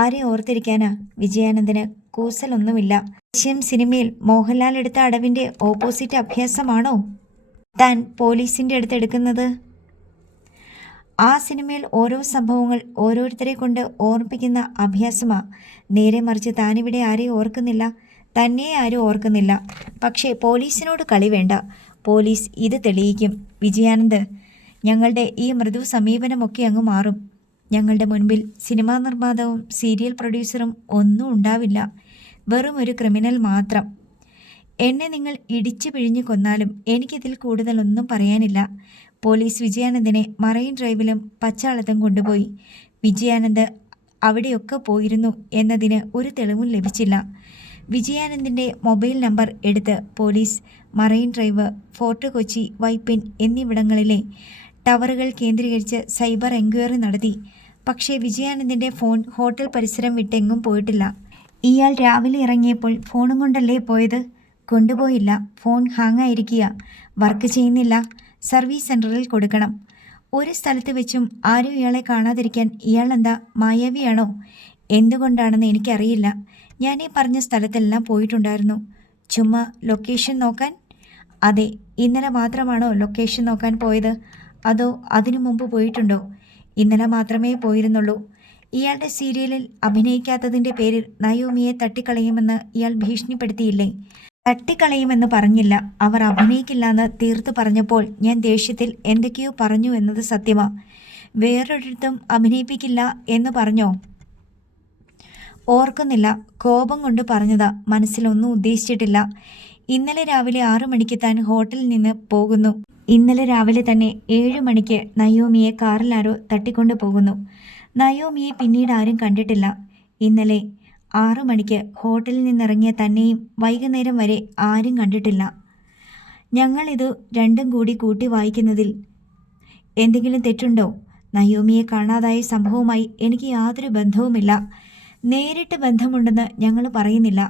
ആരെ ഓർത്തിരിക്കാനാ? വിജയാനന്ദിന് കൂസലൊന്നുമില്ല. ദൃശ്യം സിനിമയിൽ മോഹൻലാൽ എടുത്ത അടവിൻ്റെ ഓപ്പോസിറ്റ് അഭ്യാസമാണോ താൻ പോലീസിൻ്റെ അടുത്ത് എടുക്കുന്നത്? ആ സിനിമയിൽ ഓരോ സംഭവങ്ങൾ ഓരോരുത്തരെ കൊണ്ട് ഓർമ്മിപ്പിക്കുന്ന അഭ്യാസമാ. നേരെ മറിച്ച് താനിവിടെ ആരെയും ഓർക്കുന്നില്ല. തന്നെ ആരും ഓർക്കുന്നില്ല. പക്ഷേ പോലീസിനോട് കളി വേണ്ട. പോലീസ് ഇത് തെളിയിക്കും. വിജയാനന്ദ്, ഞങ്ങളുടെ ഈ മൃദു സമീപനമൊക്കെ അങ്ങ് മാറും. ഞങ്ങളുടെ മുൻപിൽ സിനിമാ നിർമ്മാതാവും സീരിയൽ പ്രൊഡ്യൂസറും ഒന്നും ഉണ്ടാവില്ല. വെറും ഒരു ക്രിമിനൽ മാത്രം. എന്നെ നിങ്ങൾ ഇടിച്ചു പിഴിഞ്ഞു കൊന്നാലും എനിക്കിതിൽ കൂടുതലൊന്നും പറയാനില്ല. പോലീസ് വിജയാനന്ദിനെ മറൈൻ ഡ്രൈവിലും പച്ചാളത്തും കൊണ്ടുപോയി. വിജയാനന്ദ് അവിടെയൊക്കെ പോയിരുന്നു എന്നതിന് ഒരു തെളിവും ലഭിച്ചില്ല. വിജയാനന്ദിൻ്റെ മൊബൈൽ നമ്പർ എടുത്ത് police marine drive, fort Kochi, Vypin എന്നിവിടങ്ങളിലെ ടവറുകൾ കേന്ദ്രീകരിച്ച് സൈബർ എൻക്വയറി നടത്തി. പക്ഷേ വിജയാനന്ദിൻ്റെ ഫോൺ ഹോട്ടൽ പരിസരം വിട്ടെങ്ങും പോയിട്ടില്ല. ഇയാൾ രാവിലെ ഇറങ്ങിയപ്പോൾ ഫോണും കൊണ്ടല്ലേ പോയത്? കൊണ്ടുപോയില്ല. ഫോൺ ഹാങ്ങായിരിക്കുക, വർക്ക് ചെയ്യുന്നില്ല. സർവീസ് സെൻറ്ററിൽ കൊടുക്കണം. ഒരു സ്ഥലത്ത് വെച്ചും ആരും ഇയാളെ കാണാതിരിക്കാൻ ഇയാൾ എന്താ മായാവിയാണോ? എന്തുകൊണ്ടാണെന്ന് എനിക്കറിയില്ല. ഞാൻ ഈ പറഞ്ഞ സ്ഥലത്തെല്ലാം പോയിട്ടുണ്ടായിരുന്നു. ചുമ്മാ ലൊക്കേഷൻ നോക്കാൻ? അതെ. ഇന്നലെ മാത്രമാണോ ലൊക്കേഷൻ നോക്കാൻ പോയത്? അതോ അതിനു മുമ്പ് പോയിട്ടുണ്ടോ? ഇന്നലെ മാത്രമേ പോയിരുന്നുള്ളൂ. ഇയാളുടെ സീരിയലിൽ അഭിനയിക്കാത്തതിൻ്റെ പേരിൽ നയോമിയെ തട്ടിക്കളയുമെന്ന് ഇയാൾ ഭീഷണിപ്പെടുത്തിയില്ലേ? തട്ടിക്കളയുമെന്ന് പറഞ്ഞില്ല. അവർ അഭിനയിക്കില്ലെന്ന് തീർത്ത് പറഞ്ഞപ്പോൾ ഞാൻ ദേഷ്യത്തിൽ എന്തൊക്കെയോ പറഞ്ഞു എന്നത് സത്യമാ. വേറൊരിടത്തും അഭിനയിപ്പിക്കില്ല എന്ന് പറഞ്ഞോ? ഓർക്കുന്നില്ല. കോപം കൊണ്ട് പറഞ്ഞതാ. മനസ്സിലൊന്നും ഉദ്ദേശിച്ചിട്ടില്ല. ഇന്നലെ രാവിലെ 6 മണിക്ക് താൻ ഹോട്ടലിൽ നിന്ന് പോകുന്നു. ഇന്നലെ രാവിലെ തന്നെ 7 മണിക്ക് നയോമിയെ കാറിൽ ആരോ തട്ടിക്കൊണ്ടു പോകുന്നു. നയോമിയെ പിന്നീട് ആരും കണ്ടിട്ടില്ല. ഇന്നലെ 6 മണിക്ക് ഹോട്ടലിൽ നിന്നിറങ്ങിയ തന്നെയും വൈകുന്നേരം വരെ ആരും കണ്ടിട്ടില്ല. ഞങ്ങളിത് രണ്ടും കൂടി കൂട്ടി വായിക്കുന്നതിൽ എന്തെങ്കിലും തെറ്റുണ്ടോ? നയോമിയെ കാണാതായ സംഭവവുമായി എനിക്ക് യാതൊരു ബന്ധവുമില്ല. നേരിട്ട് ബന്ധമുണ്ടെന്ന് ഞങ്ങൾ പറയുന്നില്ല.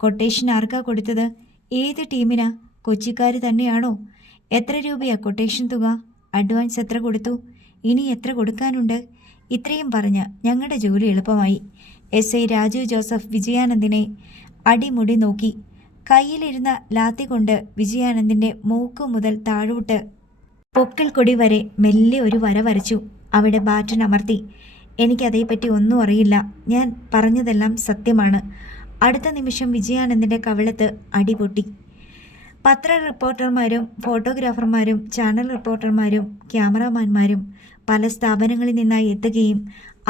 കൊട്ടേഷൻ ആർക്കാ കൊടുത്തത്? ഏത് ടീമിനാ? കൊച്ചിക്കാർ തന്നെയാണോ? എത്ര രൂപയാ കൊട്ടേഷൻ തുക? അഡ്വാൻസ് എത്ര കൊടുത്തു? ഇനി എത്ര കൊടുക്കാനുണ്ട്? ഇത്രയും പറഞ്ഞ് ഞങ്ങളുടെ ജോലി എളുപ്പമായി. SI രാജു ജോസഫ് വിജയാനന്ദിനെ അടിമുടി നോക്കി. കയ്യിലിരുന്ന ലാത്തി കൊണ്ട് വിജയാനന്ദിൻ്റെ മൂക്കു മുതൽ താഴോട്ട് പൊക്കിൾ കൊടി വരെ മെല്ലെ ഒരു വര വരച്ചു. അവിടെ ബാറ്റൺ അമർത്തി. എനിക്കതേപ്പറ്റി ഒന്നും അറിയില്ല. ഞാൻ പറഞ്ഞതെല്ലാം സത്യമാണ്. അടുത്ത നിമിഷം വിജയാനന്ദിൻ്റെ കവിളത്ത് അടിപൊട്ടി. പത്ര റിപ്പോർട്ടർമാരും ഫോട്ടോഗ്രാഫർമാരും ചാനൽ റിപ്പോർട്ടർമാരും ക്യാമറാമാന്മാരും പല സ്ഥാപനങ്ങളിൽ നിന്നായി എത്തുകയും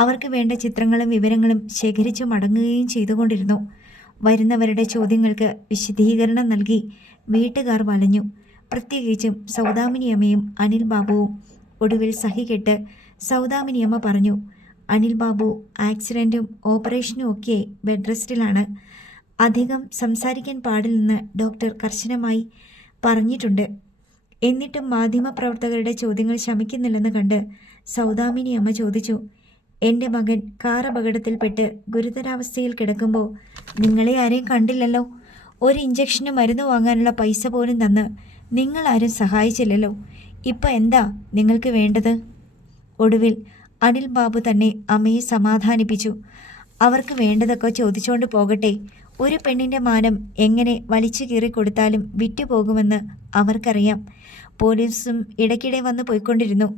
അവർക്ക് വേണ്ട ചിത്രങ്ങളും വിവരങ്ങളും ശേഖരിച്ചു മടങ്ങുകയും ചെയ്തുകൊണ്ടിരുന്നു. വരുന്നവരുടെ ചോദ്യങ്ങൾക്ക് വിശദീകരണം നൽകി വീട്ടുകാർ വലഞ്ഞു. പ്രത്യേകിച്ചും സൗദാമിനിയമ്മയും അനിൽ ബാബുവും. ഒടുവിൽ സഹികെട്ട് സൗദാമിനിയമ്മ പറഞ്ഞു, അനിൽ ബാബു ആക്സിഡൻറ്റും ഓപ്പറേഷനും ഒക്കെ ബെഡ് റെസ്റ്റിലാണ്. അധികം സംസാരിക്കാൻ പാടില്ലെന്ന് ഡോക്ടർ കർശനമായി പറഞ്ഞിട്ടുണ്ട്. എന്നിട്ടും മാധ്യമപ്രവർത്തകരുടെ ചോദ്യങ്ങൾ ശമിക്കുന്നില്ലെന്ന് കണ്ട് സൗദാമിനിയമ്മ ചോദിച്ചു, എൻ്റെ മകൻ കാർ അപകടത്തിൽപ്പെട്ട് ഗുരുതരാവസ്ഥയിൽ കിടക്കുമ്പോൾ നിങ്ങളെ ആരെയും കണ്ടില്ലല്ലോ. ഒരു ഇഞ്ചക്ഷന് മരുന്ന് വാങ്ങാനുള്ള പൈസ പോലും തന്ന് നിങ്ങളാരും സഹായിച്ചില്ലല്ലോ. ഇപ്പം എന്താ നിങ്ങൾക്ക് വേണ്ടത്? ഒടുവിൽ അനിൽ ബാബു തന്നെ അമ്മയെ സമാധാനിപ്പിച്ചു. അവർക്ക് വേണ്ടതൊക്കെ ചോദിച്ചുകൊണ്ട് പോകട്ടെ. ഒരു പെണ്ണിൻ്റെ മാനം എങ്ങനെ വലിച്ചു കീറി കൊടുത്താലും വിറ്റുപോകുമെന്ന് അവർക്കറിയാം. പോലീസും ഇടയ്ക്കിടെ വന്ന് പോയിക്കൊണ്ടിരുന്നു.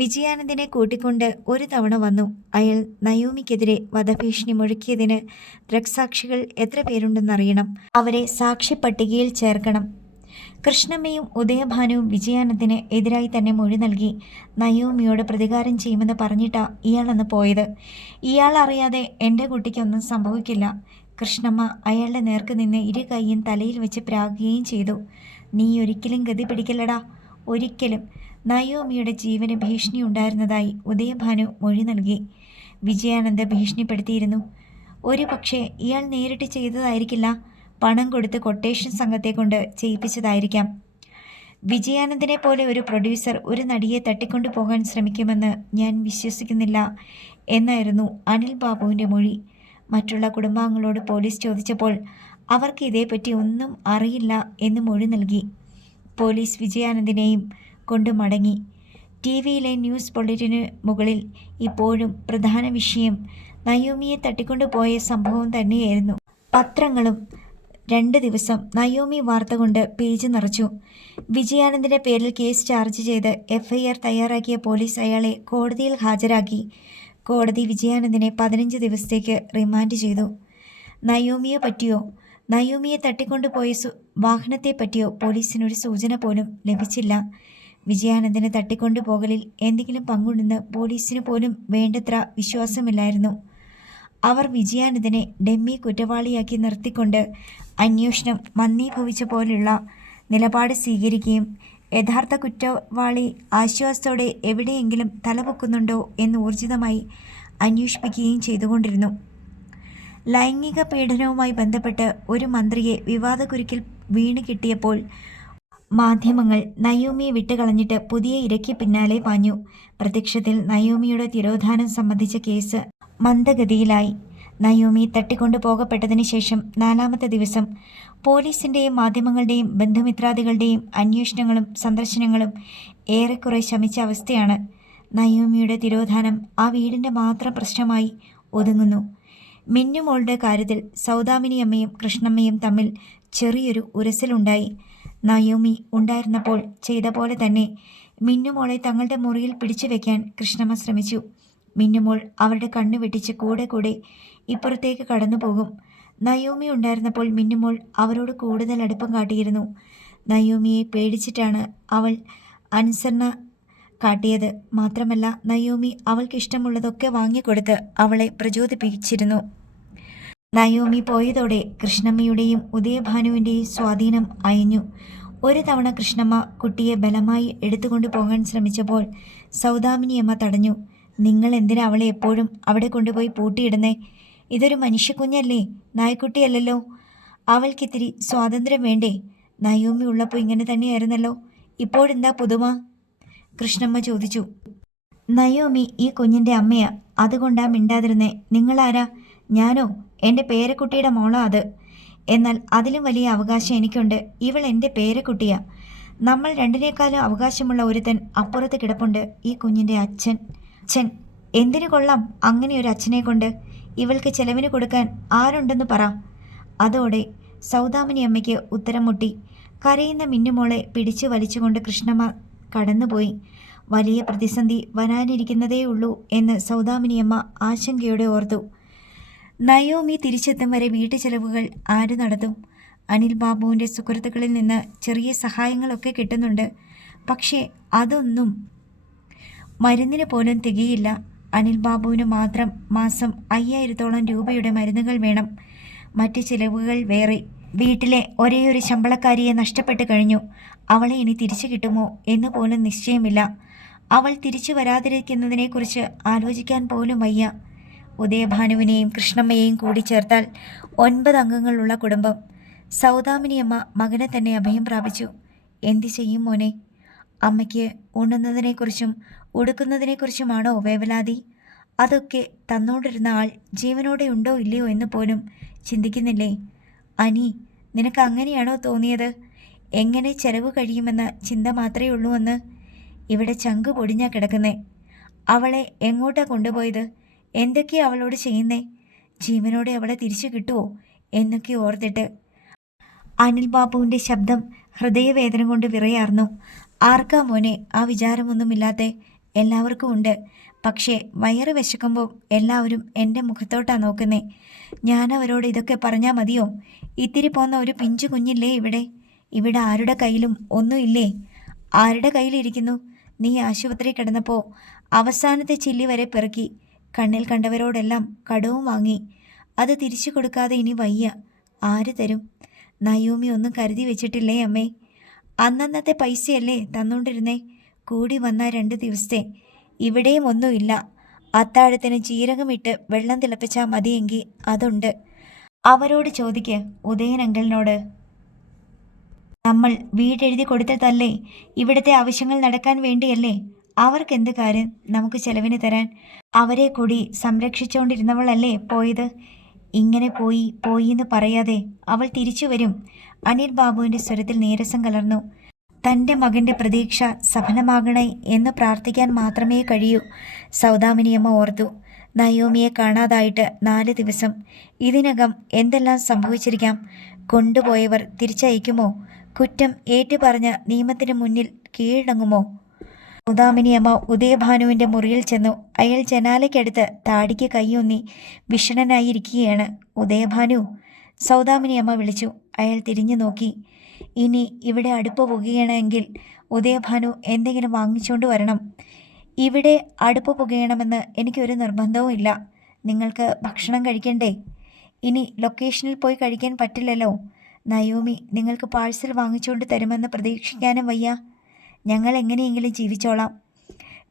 വിജയാനന്ദിനെ കൂട്ടിക്കൊണ്ട് ഒരു തവണ വന്നു. അയാൾ നയോമിക്കെതിരെ വധഭീഷണി മുഴക്കിയതിന് ദൃക്സാക്ഷികൾ എത്ര പേരുണ്ടെന്നറിയണം. അവരെ സാക്ഷി പട്ടികയിൽ ചേർക്കണം. കൃഷ്ണമ്മയും ഉദയഭാനുവും വിജയാനന്ദിന് എതിരായി തന്നെ മൊഴി നൽകി നയോമിയോട് പ്രതികാരം ചെയ്യുമെന്ന് പറഞ്ഞിട്ടാ ഇയാളന്ന് പോയത്. ഇയാൾ അറിയാതെ എൻ്റെ കുട്ടിക്കൊന്നും സംഭവിക്കില്ല. കൃഷ്ണമ്മ അയാളുടെ നേർക്ക് നിന്ന് ഇരു കൈയും തലയിൽ വെച്ച് പ്രാകുകയും ചെയ്തു. നീ ഒരിക്കലും ഗതി പിടിക്കില്ലടാ, ഒരിക്കലും. നയോമിയുടെ ജീവന് ഭീഷണി ഉണ്ടായിരുന്നതായി ഉദയഭാനു മൊഴി നൽകി. വിജയാനന്ദ് ഭീഷണിപ്പെടുത്തിയിരുന്നു. ഒരു പക്ഷേ ഇയാൾ നേരിട്ട് ചെയ്തതായിരിക്കില്ല. പണം കൊടുത്ത് കൊട്ടേഷൻ സംഘത്തെ കൊണ്ട് ചെയ്യിപ്പിച്ചതായിരിക്കാം. വിജയാനന്ദിനെ പോലെ ഒരു പ്രൊഡ്യൂസർ ഒരു നടിയെ തട്ടിക്കൊണ്ടു പോകാൻ ശ്രമിക്കുമെന്ന് ഞാൻ വിശ്വസിക്കുന്നില്ല എന്നായിരുന്നു അനിൽ ബാബുവിൻ്റെ മൊഴി. മറ്റുള്ള കുടുംബാംഗങ്ങളോട് പോലീസ് ചോദിച്ചപ്പോൾ അവർക്ക് ഇതേപ്പറ്റി ഒന്നും അറിയില്ല എന്ന് മൊഴി നൽകി. പോലീസ് വിജയാനന്ദിനെയും കൊണ്ട് മടങ്ങി. TVയിലെ ന്യൂസ് ബുള്ളറ്റിന് മുകളിൽ ഇപ്പോഴും പ്രധാന വിഷയം നയോമിയെ തട്ടിക്കൊണ്ടുപോയ സംഭവം തന്നെയായിരുന്നു. പത്രങ്ങളും 2 ദിവസം നയോമി വാർത്ത കൊണ്ട് പേജ് നിറച്ചു. വിജയാനന്ദിൻ്റെ പേരിൽ കേസ് ചാർജ് ചെയ്ത് FIR തയ്യാറാക്കിയ പോലീസ് അയാളെ കോടതിയിൽ ഹാജരാക്കി. കോടതി വിജയാനന്ദിനെ 15 ദിവസത്തേക്ക് റിമാൻഡ് ചെയ്തു. നയോമിയെ പറ്റിയോ? നയോമിയെ തട്ടിക്കൊണ്ടുപോയ വാഹനത്തെപ്പറ്റിയോ പോലീസിനൊരു സൂചന പോലും ലഭിച്ചില്ല. വിജയാനന്ദനെ തട്ടിക്കൊണ്ടുപോകലിൽ എന്തെങ്കിലും പങ്കുണ്ടെന്ന് പോലീസിന് പോലും വേണ്ടത്ര വിശ്വാസമില്ലായിരുന്നു. അവർ വിജയാനന്ദനെ ഡമ്മി കുറ്റവാളിയാക്കി നിർത്തിക്കൊണ്ട് അന്വേഷണം മന്ദീഭവിച്ച പോലുള്ള നിലപാട് സ്വീകരിക്കുകയും യഥാർത്ഥ കുറ്റവാളി ആശ്വാസത്തോടെ എവിടെയെങ്കിലും തലപൊക്കുന്നുണ്ടോ എന്ന് ഊർജിതമായി അന്വേഷിപ്പിക്കുകയും ചെയ്തുകൊണ്ടിരുന്നു. ലൈംഗിക പീഡനവുമായി ബന്ധപ്പെട്ട് ഒരു മന്ത്രിയെ വിവാദക്കുരുക്കിൽ വീണ് കിട്ടിയപ്പോൾ മാധ്യമങ്ങൾ നയോമിയെ വിട്ടുകളഞ്ഞിട്ട് പുതിയ ഇരയ്ക്ക് പിന്നാലെ പാഞ്ഞു. പ്രത്യക്ഷത്തിൽ നയോമിയുടെ തിരോധാനം സംബന്ധിച്ച കേസ് മന്ദഗതിയിലായി. നയോമി തട്ടിക്കൊണ്ടു പോകപ്പെട്ടതിന് ശേഷം 4ാമത്തെ ദിവസം പോലീസിൻ്റെയും മാധ്യമങ്ങളുടെയും ബന്ധുമിത്രാദികളുടെയും അന്വേഷണങ്ങളും സന്ദർശനങ്ങളും ഏറെക്കുറെ ശമിച്ച അവസ്ഥയാണ്. നയോമിയുടെ തിരോധാനം ആ വീടിൻ്റെ മാത്രം പ്രശ്നമായി ഒതുങ്ങുന്നു. മിന്നുമോളുടെ കാര്യത്തിൽ സൗദാമിനിയമ്മയും കൃഷ്ണമ്മയും തമ്മിൽ ചെറിയൊരു ഉരസലുണ്ടായി. നയോമി ഉണ്ടായിരുന്നപ്പോൾ ചെയ്ത പോലെ തന്നെ മിന്നുമോളെ തങ്ങളുടെ മുറിയിൽ പിടിച്ചു വെക്കാൻ കൃഷ്ണമ്മ ശ്രമിച്ചു. മിന്നുമോൾ അവരുടെ കണ്ണു വെട്ടിച്ച് കൂടെ ഇപ്പുറത്തേക്ക് കടന്നു പോകും. നയോമി ഉണ്ടായിരുന്നപ്പോൾ മിന്നുമോൾ അവരോട് കൂടുതൽ അടുപ്പം കാട്ടിയിരുന്നു. നയോമിയെ പേടിച്ചിട്ടാണ് അവൾ അനുസരണ കാട്ടിയത്. മാത്രമല്ല, നയോമി അവൾക്കിഷ്ടമുള്ളതൊക്കെ വാങ്ങിക്കൊടുത്ത് അവളെ പ്രചോദിപ്പിച്ചിരുന്നു. നയോമി പോയതോടെ കൃഷ്ണമ്മയുടെയും ഉദയഭാനുവിൻ്റെയും സ്വാധീനം അയഞ്ഞു. ഒരു തവണ കൃഷ്ണമ്മ കുട്ടിയെ ബലമായി എടുത്തുകൊണ്ടു പോകാൻ ശ്രമിച്ചപ്പോൾ സൗദാമിനിയമ്മ തടഞ്ഞു. നിങ്ങൾ എന്തിനാ അവളെ എപ്പോഴും അവിടെ കൊണ്ടുപോയി പൂട്ടിയിടുന്നേ? ഇതൊരു മനുഷ്യക്കുഞ്ഞല്ലേ, നായ്ക്കുട്ടിയല്ലല്ലോ. അവൾക്കിത്തിരി സ്വാതന്ത്ര്യം വേണ്ടേ? നയോമി ഉള്ളപ്പോൾ ഇങ്ങനെ തന്നെയായിരുന്നല്ലോ, ഇപ്പോഴെന്താ പുതുമ? കൃഷ്ണമ്മ ചോദിച്ചു. നയോമി ഈ കുഞ്ഞിൻ്റെ അമ്മയാ, അതുകൊണ്ടാ മിണ്ടാതിരുന്നേ. നിങ്ങളാരാ? ഞാനോ? എൻ്റെ പേരക്കുട്ടിയുടെ മോളാ അത്. എന്നാൽ അതിലും വലിയ അവകാശം എനിക്കുണ്ട്. ഇവൾ എൻ്റെ പേരക്കുട്ടിയാ. നമ്മൾ രണ്ടിനേക്കാളും അവകാശമുള്ള ഒരുത്തൻ അപ്പുറത്ത് കിടപ്പുണ്ട്, ഈ കുഞ്ഞിൻ്റെ അച്ഛൻ. അച്ഛൻ എന്തിനു കൊള്ളാം അങ്ങനെ ഒരു അച്ഛനെ കൊണ്ട്? ഇവൾക്ക് ചെലവിന് കൊടുക്കാൻ ആരുണ്ടെന്ന് പറ. അതോടെ സൗദാമിനി അമ്മയ്ക്ക് ഉത്തരം മുട്ടി. കരയുന്ന മിന്നുമോളെ പിടിച്ചു വലിച്ചുകൊണ്ട് കൃഷ്ണമ്മ കടന്നുപോയി. വലിയ പ്രതിസന്ധി വരാനിരിക്കുന്നതേ ഉള്ളൂ എന്ന് സൗദാമിനിയമ്മ ആശങ്കയോടെ ഓർത്തു. നയോമി തിരിച്ചെത്തും വരെ വീട്ടു ചെലവുകൾ ആര് നടത്തും? അനിൽ ബാബുവിൻ്റെ സുഹൃത്തുക്കളിൽ നിന്ന് ചെറിയ സഹായങ്ങളൊക്കെ കിട്ടുന്നുണ്ട്. പക്ഷേ അതൊന്നും മരുന്നിന് പോലും തികയില്ല. അനിൽ ബാബുവിന് മാത്രം മാസം 5000-ഓളം രൂപയുടെ മരുന്നുകൾ വേണം. മറ്റ് ചിലവുകൾ വേറെ. വീട്ടിലെ ഒരേയൊരു ശമ്പളക്കാരിയെ നഷ്ടപ്പെട്ട് കഴിഞ്ഞു. അവളെ ഇനി തിരിച്ചു കിട്ടുമോ എന്ന് പോലും നിശ്ചയമില്ല. അവൾ തിരിച്ചു വരാതിരിക്കുന്നതിനെക്കുറിച്ച് ആലോചിക്കാൻ പോലും വയ്യ. ഉദയഭാനുവിനെയും കൃഷ്ണമ്മയെയും കൂടി ചേർത്താൽ 9 അംഗങ്ങളുള്ള കുടുംബം. സൗദാമിനിയമ്മ മകനെ തന്നെ അഭയം പ്രാപിച്ചു. എന്തു ചെയ്യും മോനെ? അമ്മയ്ക്ക് ഉണ്ണുന്നതിനെക്കുറിച്ചും ഉടുക്കുന്നതിനെക്കുറിച്ചുമാണോ വേവലാതി? അതൊക്കെ തന്നോണ്ടിരുന്ന ആൾ ജീവനോടെ ഉണ്ടോ ഇല്ലയോ എന്ന് പോലും ചിന്തിക്കുന്നില്ലേ? അനി, നിനക്ക് അങ്ങനെയാണോ തോന്നിയത്? എങ്ങനെ ചെലവ് കഴിയുമെന്ന ചിന്ത മാത്രമേ ഉള്ളൂ എന്ന്. ഇവിടെ ചങ്ക് പൊടിഞ്ഞാ കിടക്കുന്നേ. അവളെ എങ്ങോട്ടാ കൊണ്ടുപോയത്? എന്തൊക്കെയാ അവളോട് ചെയ്യുന്നേ? ജീവനോടെ അവളെ തിരിച്ചു കിട്ടുമോ എന്നൊക്കെ ഓർത്തിട്ട് അനിൽ ബാബുവിൻ്റെ ശബ്ദം ഹൃദയവേദന കൊണ്ട് വിറയാർന്നു. ആർക്കാ മോനെ ആ വിചാരമൊന്നുമില്ലാതെ? എല്ലാവർക്കും ഉണ്ട്. പക്ഷേ വയറ് വിശക്കുമ്പോൾ എല്ലാവരും എൻ്റെ മുഖത്തോട്ടാ നോക്കുന്നേ. ഞാൻ അവരോട് ഇതൊക്കെ പറഞ്ഞാൽ മതിയോ? ഇത്തിരി പോന്ന ഒരു പിഞ്ചു കുഞ്ഞില്ലേ ഇവിടെ? ഇവിടെ ആരുടെ കയ്യിലും ഒന്നുമില്ലേ? ആരുടെ കയ്യിലിരിക്കുന്നു? നീ ആശുപത്രി കിടന്നപ്പോൾ അവസാനത്തെ ചില്ലി വരെ പെറുക്കി. കണ്ണിൽ കണ്ടവരോടെല്ലാം കടവും വാങ്ങി. അത് തിരിച്ചു കൊടുക്കാതെ ഇനി വയ്യ. ആര് തരും? നയോമി ഒന്നും കരുതി വെച്ചിട്ടില്ലേ അമ്മേ? അന്നന്നത്തെ പൈസയല്ലേ തന്നുകൊണ്ടിരുന്നേ? കൂടി വന്ന 2 ദിവസത്തെ. ഇവിടെയും ഒന്നുമില്ല. അത്താഴത്തിന് ജീരകമിട്ട് വെള്ളം തിളപ്പിച്ചാൽ മതിയെങ്കിൽ അതുണ്ട്. അവരോട് ചോദിക്ക്, ഉദയൻ അങ്കിളിനോട്. നമ്മൾ വീടെഴുതി കൊടുത്തതല്ലേ? ഇവിടുത്തെ ആവശ്യങ്ങൾ നടക്കാൻ വേണ്ടിയല്ലേ? അവർക്കെന്ത് കാര്യം നമുക്ക് ചെലവിന് തരാൻ? അവരെ കൂടി സംരക്ഷിച്ചുകൊണ്ടിരുന്നവളല്ലേ പോയത്. ഇങ്ങനെ പോയി എന്ന് പറയാതെ അവൾ തിരിച്ചു വരും. അനിൽ ബാബുവിൻ്റെ സ്വരത്തിൽ നീരസം കലർന്നു. തൻ്റെ മകൻ്റെ പ്രതീക്ഷ സഫലമാകണേ എന്ന് പ്രാർത്ഥിക്കാൻ മാത്രമേ കഴിയൂ. സൗദാമിനിയമ്മ ഓർത്തു. നയോമിയെ കാണാതായിട്ട് 4 ദിവസം. ഇതിനകം എന്തെല്ലാം സംഭവിച്ചിരിക്കാം? കൊണ്ടുപോയവർ തിരിച്ചയക്കുമോ? കുറ്റം ഏറ്റുപറഞ്ഞ നിയമത്തിന് മുന്നിൽ കീഴടങ്ങുമോ? സൗദാമിനിയമ്മ ഉദയഭാനുവിൻ്റെ മുറിയിൽ ചെന്നു. അയാൾ ജനാലയ്ക്കടുത്ത് താടിക്ക് കൈയൊന്നി വിഷണനായിരിക്കുകയാണ്. ഉദയഭാനു, സൗദാമിനി അമ്മ വിളിച്ചു. അയാൾ തിരിഞ്ഞു നോക്കി. ഇനി ഇവിടെ അടുപ്പ് പുകയണമെങ്കിൽ ഉദയഭാനു എന്തെങ്കിലും വാങ്ങിച്ചുകൊണ്ട് വരണം. ഇവിടെ അടുപ്പ് പുകയണമെന്ന് എനിക്കൊരു നിർബന്ധവും ഇല്ല. നിങ്ങൾക്ക് ഭക്ഷണം കഴിക്കണ്ടേ? ഇനി ലൊക്കേഷനിൽ പോയി കഴിക്കാൻ പറ്റില്ലല്ലോ. നയോമി നിങ്ങൾക്ക് പാഴ്സൽ വാങ്ങിച്ചുകൊണ്ട് തരുമെന്ന് പ്രതീക്ഷിക്കാനും വയ്യ. ഞങ്ങൾ എങ്ങനെയെങ്കിലും ജീവിച്ചോളാം.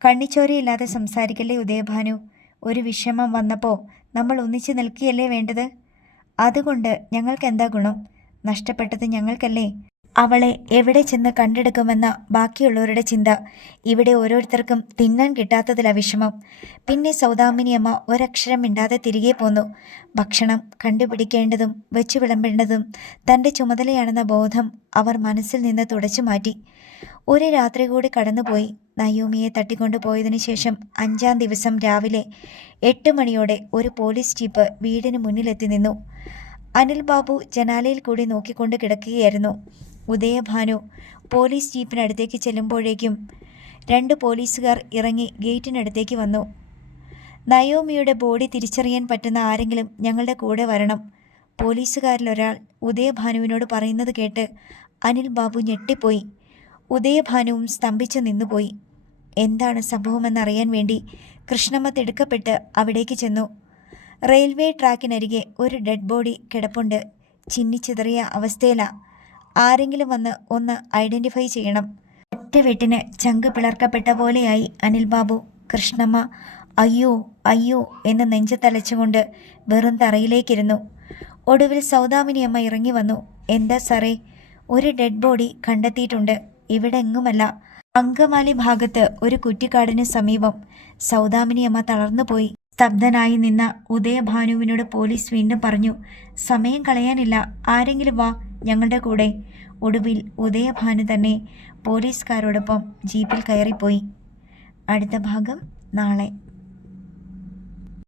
കണ്ണിച്ചോരയില്ലാതെ സംസാരിക്കല്ലേ ഉദയഭാനു. ഒരു വിഷമം വന്നപ്പോൾ നമ്മൾ ഒന്നിച്ചു നിൽക്കുകയല്ലേ വേണ്ടത്. അതുകൊണ്ട് ഞങ്ങൾക്കെന്താ ഗുണം? നഷ്ടപ്പെട്ടത് ഞങ്ങൾക്കല്ലേ. അവളെ എവിടെ ചെന്ന് കണ്ടെടുക്കുമെന്ന ബാക്കിയുള്ളവരുടെ ചിന്ത. ഇവിടെ ഓരോരുത്തർക്കും തിന്നാൻ കിട്ടാത്തതിലാ വിഷമം. പിന്നെ സൗദാമിനിയമ്മ ഒരക്ഷരം മിണ്ടാതെ തിരികെ പോന്നു. ഭക്ഷണം കണ്ടുപിടിക്കേണ്ടതും വെച്ചു വിളമ്പേണ്ടതും തൻ്റെ ചുമതലയാണെന്ന ബോധം അവർ മനസ്സിൽ നിന്ന് തുടച്ചു മാറ്റി. ഒരു രാത്രി കൂടി കടന്നുപോയി. നയോമിയെ തട്ടിക്കൊണ്ടു പോയതിനു ശേഷം 5-ാം ദിവസം രാവിലെ 8 മണിയോടെ ഒരു പോലീസ് ജീപ്പ് വീടിന് മുന്നിലെത്തി നിന്നു. അനിൽ ബാബു ജനാലയിൽ കൂടി നോക്കിക്കൊണ്ട് കിടക്കുകയായിരുന്നു. ഉദയഭാനു പോലീസ് ജീപ്പിനടുത്തേക്ക് ചെല്ലുമ്പോഴേക്കും 2 പോലീസുകാർ ഇറങ്ങി ഗേറ്റിനടുത്തേക്ക് വന്നു. നയോമിയുടെ ബോഡി തിരിച്ചറിയാൻ പറ്റുന്ന ആരെങ്കിലും ഞങ്ങളുടെ കൂടെ വരണം. പോലീസുകാരിലൊരാൾ ഉദയഭാനുവിനോട് പറയുന്നത് കേട്ട് അനിൽ ബാബു ഞെട്ടിപ്പോയി. ഉദയഭാനുവും സ്തംഭിച്ചു നിന്നുപോയി. എന്താണ് സംഭവമെന്നറിയാൻ വേണ്ടി കൃഷ്ണമ്മ തിടുക്കപ്പെട്ട് അവിടേക്ക് ചെന്നു. റെയിൽവേ ട്രാക്കിനരികെ ഒരു ഡെഡ് ബോഡി കിടപ്പുണ്ട്. ചിന്നിച്ചിതറിയ അവസ്ഥയിലാ. ആരെങ്കിലും വന്ന് ഒന്ന് ഐഡൻറ്റിഫൈ ചെയ്യണം. ഒറ്റ വെട്ടിന് ചങ്ക് പിളർക്കപ്പെട്ട പോലെയായി അനിൽ ബാബു. കൃഷ്ണമ്മ അയ്യോ അയ്യോ എന്ന് നെഞ്ചത്തലച്ചുകൊണ്ട് വെറും തറയിലേക്കിരുന്നു. ഒടുവിൽ സൗദാമിനിയമ്മ ഇറങ്ങി വന്നു. എന്താ സാറേ? ഒരു ഡെഡ് ബോഡി കണ്ടെത്തിയിട്ടുണ്ട്. ഇവിടെ എങ്ങുമല്ല, അങ്കമാലി ഭാഗത്ത് ഒരു കുറ്റിക്കാടിന് സമീപം. സൗദാമിനിയമ്മ തളർന്നുപോയി. സ്തബ്ധനായി നിന്ന ഉദയഭാനുവിനോട് പോലീസ് വീണ്ടും പറഞ്ഞു, സമയം കളയാനില്ല, ആരെങ്കിലും വാ ഞങ്ങളുടെ കൂടെ. ഒടുവിൽ ഉദയഭാനു തന്നെ പോലീസുകാരോടൊപ്പം ജീപ്പിൽ കയറിപ്പോയി. അടുത്ത ഭാഗം നാളെ.